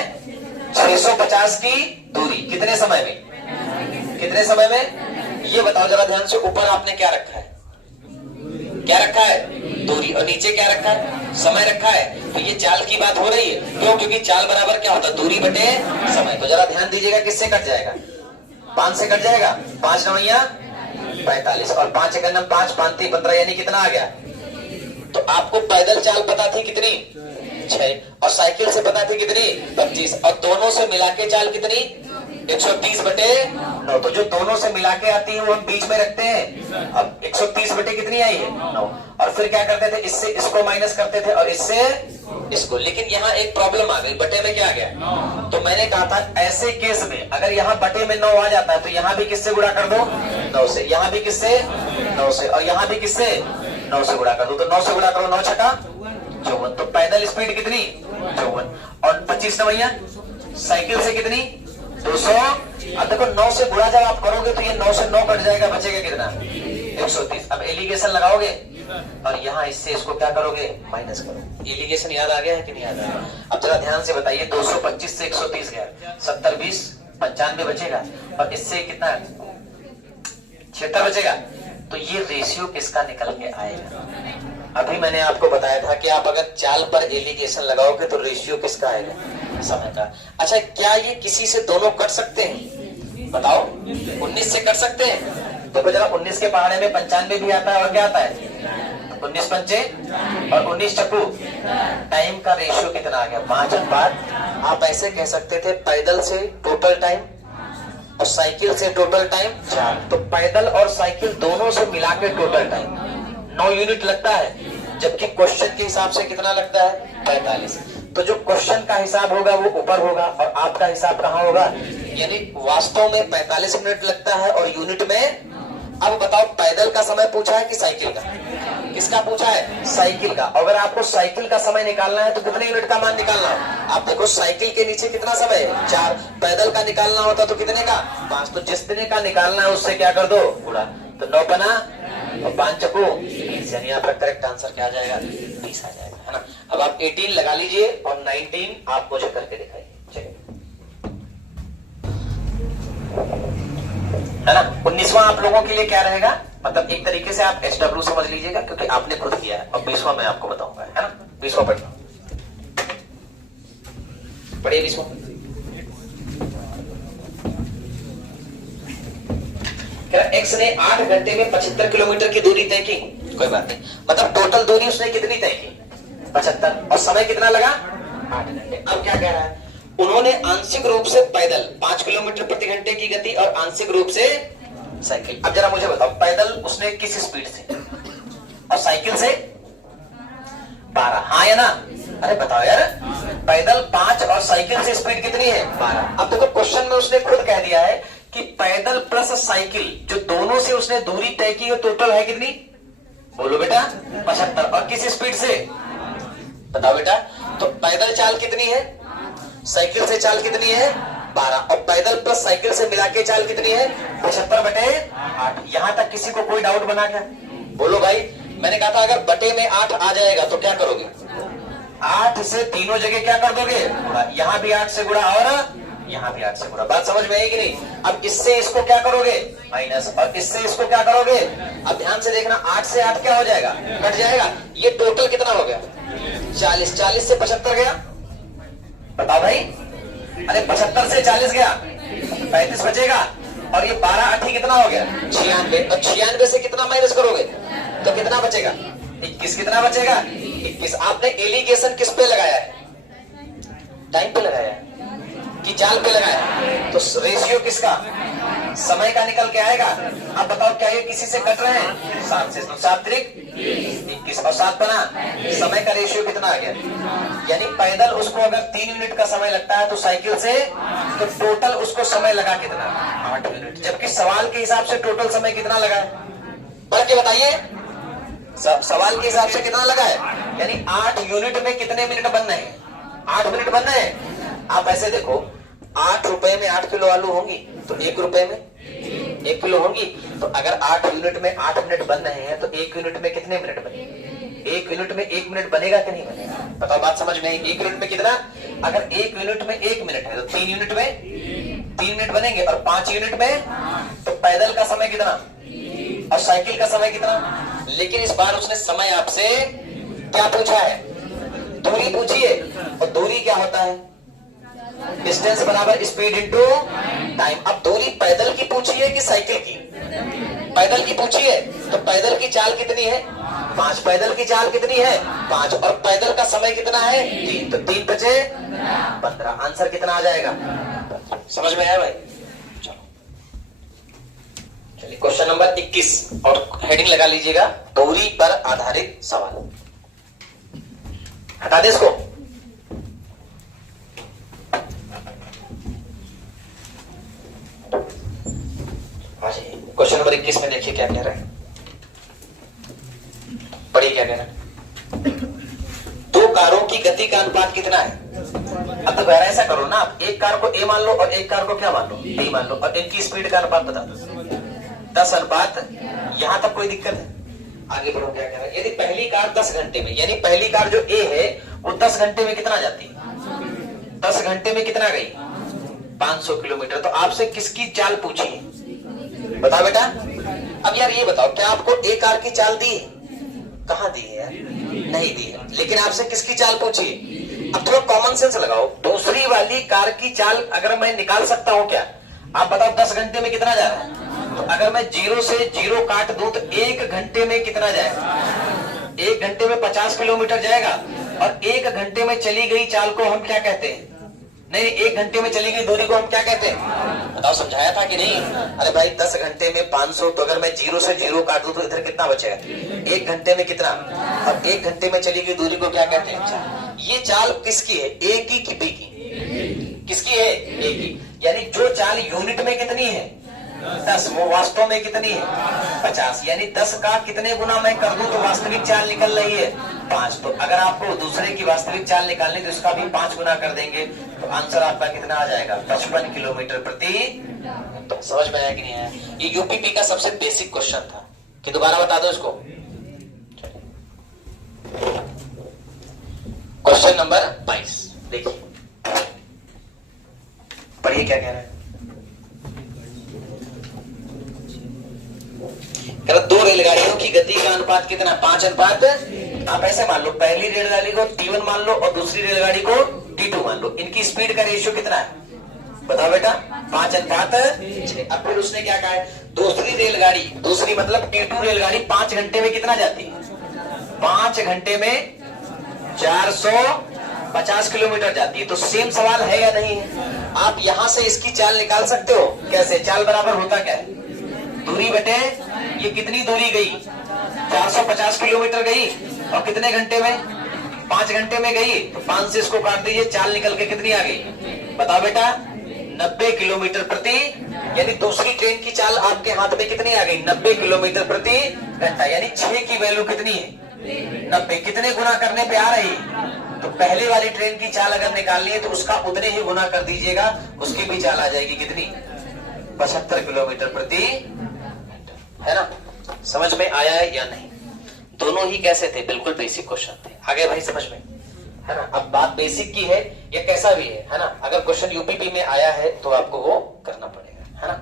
650 की दूरी। कितने समय में, कितने समय में, ये बताओ जरा ध्यान से। ऊपर आपने क्या रखा है, क्या रखा है, दूरी, और नीचे क्या रखा है, समय रखा है। तो ये चाल की बात हो रही है, क्यों, क्योंकि चाल बराबर क्या होता है, दूरी बटे समय। तो जरा ध्यान दीजिएगा, किससे कट जाएगा, 5 से कट जाएगा। 5 9 45 और 5 1 5 5 3 15, यानी कितना आ गया। तो आपको पैदल चाल पता थी कितनी, 6, और साइकिल से पता थी कितनी, 25, और दोनों से मिला के चाल कितनी, 130 बटे 9। तो जो दोनों से मिला के आती है वो हम बीच में रखते हैं। अब 130 बटे कितनी आई है, 9। और फिर क्या करते थे, इससे इसको माइनस करते थे और इससे इसको। लेकिन यहाँ एक प्रॉब्लम आ गई, बटे में क्या आ गया, 9। तो मैंने कहा था ऐसे केस में अगर यहाँ बटे में 9 आ जाता है तो यहाँ भी किससे गुणा कर दो, 9 से। यहाँ भी किससे, 9 से। और यहाँ भी किससे, 9 से गुणा कर दो। तो 9 से गुणा करो, 9 छका 54। तो पैदल स्पीड कितनी, 54। और 25 नवैया साइकिल से कितनी, 200। अब देखो 9 से गुणा जब आप करोगे तो ये 9 से 9 कट जाएगा, बचेगा कितना, 130। अब एलिगेशन लगाओगे और यहाँ इससे इसको क्या करोगे, माइनस करो। एलिगेशन याद आ गया है कि नहीं याद आ गया? अब जरा ध्यान से बताइए, 225 से 130 गया, 70 20 95 बचेगा, और इससे कितना 76 बचेगा। तो ये रेशियो किसका निकल के आएगा? अभी मैंने आपको बताया था कि आप अगर चाल पर एलिगेशन लगाओगे तो रेशियो किसका आएगा, समय का। अच्छा, क्या ये किसी से दोनों कट सकते हैं? बताओ, 19 से कट सकते हैं? देखो जरा, 19 के पहाड़े में 95 भी आता है, और क्या आता है 19 पंचे और 19 चक्कू। टाइम का रेशियो कितना आ गया, 5/5। आप ऐसे कह सकते थे, पैदल से टोटल टाइम और साइकिल से टोटल टाइम 4। तो पैदल और साइकिल दोनों से मिला के टोटल टाइम 9 यूनिट लगता है, जबकि क्वेश्चन के हिसाब से कितना लगता है, 45। तो जो क्वेश्चन का हिसाब होगा वो ऊपर होगा और आपका हिसाब कहाँ होगा, यानी वास्तव में 45 मिनट लगता है और यूनिट में। अब बताओ, पैदल का समय पूछा है कि साइकिल का? किसका पूछा है, साइकिल का। अगर आपको साइकिल का समय निकालना है तो कितने यूनिट का मान निकालना है? आप देखो, साइकिल के नीचे कितना समय है, 4। पैदल का निकालना होता तो कितने का, 5। तो जिस दिन का निकालना है उससे क्या कर दो, गुणा। तो 9 बना और 5 चक्कू, यानी आपका करेक्ट आंसर क्या आ जाएगा, 20 आ जाएगा, है ना। अब आप 18 लगा लीजिए और 19 आप मुझे करके दिखाइए, चलिए, है ना। 19वां आप लोगों के लिए क्या रहेगा, मतलब एक तरीके से आप HW समझ लीजिएगा, क्योंकि आपने खुद किया है। और 20वां मैं आपको बताऊंगा, है ना। 20वां पढ़ना, पढ़िए 20वां। एक्स ने 8 घंटे में 75 किलोमीटर की दूरी तय की। कोई बात नहीं, मतलब टोटल दूरी उसने कितनी तय की, 75, और समय कितना लगा, 8 घंटे। अब क्या कह रहा है, उन्होंने आंशिक रूप से पैदल 5 किलोमीटर प्रति घंटे की गति और आंशिक रूप से साइकिल। अब जरा मुझे बताओ, पैदल उसने किस स्पीड से और साइकिल से 12, हाँ या ना? अरे बताओ यार, पैदल 5 और साइकिल से स्पीड कितनी है, 12। अब देखो, क्वेश्चन में उसने खुद कह दिया है कि पैदल प्लस साइकिल, जो दोनों से उसने दूरी तय की है, टोटल है कितनी, बोलो बेटा, 75। और किस स्पीड से, बताओ बेटा। तो पैदल चाल कितनी है, साइकिल से चाल कितनी है, 12, और पैदल प्लस साइकिल से मिला के चाल कितनी है, 75/8। यहां तक किसी को कोई डाउट बना क्या, बोलो भाई। मैंने कहा था अगर बटे में 8 आ जाएगा तो क्या करोगे, 8 से तीनों जगह क्या कर दोगे, यहां भी 8 से गुणा और यहां भी 8 से गुणा। बात समझ में आई कि नहीं? अब इससे इसको क्या करोगे, माइनस, और इससे इसको क्या करोगे। अब ध्यान से देखना, 8 से 8 क्या हो जाएगा, कट जाएगा। ये टोटल कितना हो गया, 40। 40 से 75 गया, बताओ भाई। अरे 75 से 40 गया, 35 बचेगा, और ये 12 8 कितना हो गया, 96। और 96 से कितना माइनस करोगे तो कितना बचेगा, 21। कितना बचेगा, 21। आपने एलिगेशन किस पे लगाया है, टाइम पे लगाया है कि चाल पे लगाया? तो रेशियो किसका, समय का निकल के आएगा। अब बताओ, क्या ये किसी से कट रहे हैं, 7 से। तो 7 त्रिक 21 और 7 बना, समय का रेशियो कितना आ गया, यानी पैदल उसको अगर 3 यूनिट का समय लगता है तो साइकिल से, तो टोटल उसको समय लगा कितना, 8 यूनिट। जबकि सवाल के हिसाब से टोटल समय कितना लगा है, बढ़ के बताइए। सवाल के हिसाब से कितना लगा है, यानी 8 यूनिट में कितने मिनट बन रहे हैं, 8 मिनट बन रहे हैं। आप ऐसे देखो, 8 रुपए में 8 किलो आलू होंगी, तो 1 रुपए में 1 किलो होंगी। तो अगर 8 यूनिट में 8 मिनट बन रहे हैं तो 1 यूनिट में कितने मिनट बनेंगे, 1 यूनिट में 1 मिनट बनेगा कि नहीं बनेगा, बताओ। बात समझ में आई? 1 यूनिट में कितना, अगर 1 यूनिट में 1 मिनट है तो 3 यूनिट में 3 मिनट बनेंगे, और 5 यूनिट में, तो पैदल का समय कितना और साइकिल का समय कितना। लेकिन इस बार उसने समय आपसे क्या पूछा है, दूरी पूछी है। और दूरी क्या होता है, डिस्टेंस बराबर स्पीड इनटू टाइम। अब दूरी पैदल की पूछी है कि साइकिल की, पैदल की पूछी है। तो पैदल की चाल कितनी है, 5। पैदल की चाल कितनी है, 5, और पैदल का समय कितना है, 3। तो 3 बचे 15। आंसर कितना आ जाएगा, समझ में आया भाई? चलो चलिए, क्वेश्चन नंबर 21, और हेडिंग लगा लीजिएगा, दूरी पर आधारित सवाल। हटा दे इसको। क्वेश्चन नंबर 21 में देखिए क्या कह रहा है, पढ़िए क्या कह रहा है। 2 कारों की गति का अनुपात कितना है। अब तो कह रहा है, ऐसा करो ना, आप एक कार को ए मान लो और एक कार को क्या मान लो, बी मान लो, और इनकी स्पीड का अनुपात बता दो। 10:, यहां तक कोई दिक्कत है? आगे बढ़ो, क्या कह रहा है? यदि पहली कार 10 घंटे में, यानी पहली कार जो ए है वो 10 घंटे में कितना जाती है? 10 घंटे में कितना गई? 500 किलोमीटर। तो आपसे किसकी चाल पूछी? बताओ बेटा। अब यार ये बताओ, क्या आपको ए कार की चाल दी है? कहां दी है यार? नहीं दी है। लेकिन आपसे किसकी चाल पूछी? अब थोड़ा कॉमन सेंस लगाओ। दूसरी वाली कार की चाल अगर मैं निकाल सकता हूं क्या? आप बताओ 10 घंटे में कितना जा रहा है? तो अगर मैं 0 से 0 काट दूं तो 1 घंटे में कितना जाएगा? 1 घंटे में 50 किलोमीटर जाएगा। और 1 घंटे में चली गई चाल को हम क्या कहते हैं? नहीं, 1 घंटे में चली गई दूरी को हम क्या कहते हैं? बताओ, समझाया था कि नहीं? अरे भाई 10 घंटे में 500, तो अगर मैं 0 से 0 काट दूं तो इधर कितना बचेगा? 1 घंटे में कितना? और 1 घंटे में चली गई दूरी को क्या कहते हैं? ये चाल किसकी है? ए की कि बी की? किसकी है? ए की। यानी जो चाल यूनिट में कितनी है? 10, वो वास्तव में कितनी है? 50। यानी 10 का कितने गुना मैं कर दूं तो वास्तविक चाल निकल रही है? 5। तो अगर आपको दूसरे की वास्तविक चाल निकालनी तो इसका भी 5 गुना कर देंगे, तो आंसर आपका कितना आ जाएगा? 55 किलोमीटर प्रति। तो समझ में आया कि नहीं आया? ये यूपीपी का सबसे बेसिक क्वेश्चन था। कि दोबारा बता दो इसको। क्वेश्चन नंबर 22 देखिए, पढ़िए क्या कह रहा है। दो रेलगाड़ियों की गति का अनुपात कितना? 5:। आप ऐसे मान लो, पहली रेलगाड़ी को T1 मान लो और दूसरी रेलगाड़ी को T2 मान लो। इनकी स्पीड का रेशियो कितना है? बताओ बेटा। 5:6। अब फिर उसने क्या कहा है? दूसरी रेलगाड़ी, दूसरी मतलब T2 रेलगाड़ी 5 घंटे में कितना जाती है? 5 घंटे में 450 किलोमीटर जाती है। तो सेम सवाल है या नहीं है? आप यहां से इसकी चाल निकाल सकते हो। कैसे? चाल बराबर होता क्या है? दूरी बटे ये कितनी दूरी गई? 450 किलोमीटर गई। और कितने घंटे में? 5 घंटे में गई। तो 5 से इसको काट दीजिए, चाल निकल के कितनी आ गई? बताओ बेटा। 90 किलोमीटर प्रति। यानी दूसरी ट्रेन की चाल आपके हाथ में कितनी आ गई? 90 किलोमीटर प्रति घंटा। यानी 6 की वैल्यू कितनी है? 90। कितने गुना करने पे आ रही? तो पहले वाली ट्रेन की चाल अगर निकालनी है तो उसका उतने ही गुना कर दीजिएगा, उसकी भी चाल आ जाएगी कितनी? 75 किलोमीटर प्रति, है ना? समझ में आया है या नहीं? दोनों ही कैसे थे? बिल्कुल बेसिक क्वेश्चन थे। आगे भाई समझ में, है ना? अब बात बेसिक की है या कैसा भी है ना? अगर क्वेश्चन यूपीपी में आया है तो आपको वो करना पड़ेगा, है ना?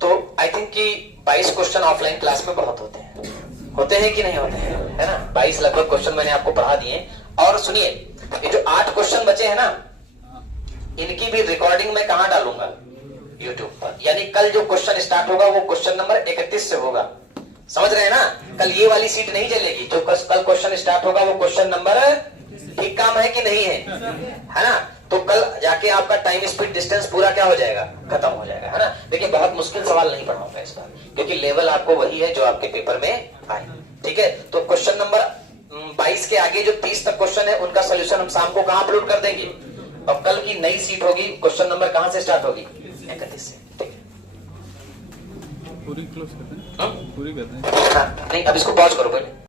तो आई थिंक कि 22 क्वेश्चन ऑफलाइन क्लास में बहुत होते हैं कि नहीं होते हैं? है ना? 22 लगभग क्वेश्चन मैंने आपको पढ़ा दिए। और सुनिए, ये जो 8 क्वेश्चन बचे हैं ना, इनकी भी रिकॉर्डिंग मैं कहां डालूंगा? यूट्यूब पर। यानी कल जो क्वेश्चन स्टार्ट होगा वो क्वेश्चन नंबर 31 से होगा। समझ रहे हैं ना? कल ये वाली सीट नहीं चलेगी। जो कल क्वेश्चन स्टार्ट होगा वो क्वेश्चन नंबर, ठीक काम है कि नहीं है ना? तो कल जाके आपका टाइम स्पीड डिस्टेंस पूरा क्या हो जाएगा? खत्म हो जाएगा, है ना? देखिए, बहुत मुश्किल सवाल नहीं पढ़ाऊंगा इस बार, क्योंकि लेवल आपको वही है जो आपके पेपर में आए। ठीक है? तो क्वेश्चन नंबर 22 के आगे जो 30 तक क्वेश्चन है उनका सोल्यूशन हम शाम को कहां अपलोड कर देंगे? और कल की नई सीट होगी, क्वेश्चन नंबर कहां से स्टार्ट होगी? 31 से। ठीक है? पूरी क्लोज करते हैं। पूरी करते हैं। हाँ, नहीं, अब इसको पॉज करो पहले।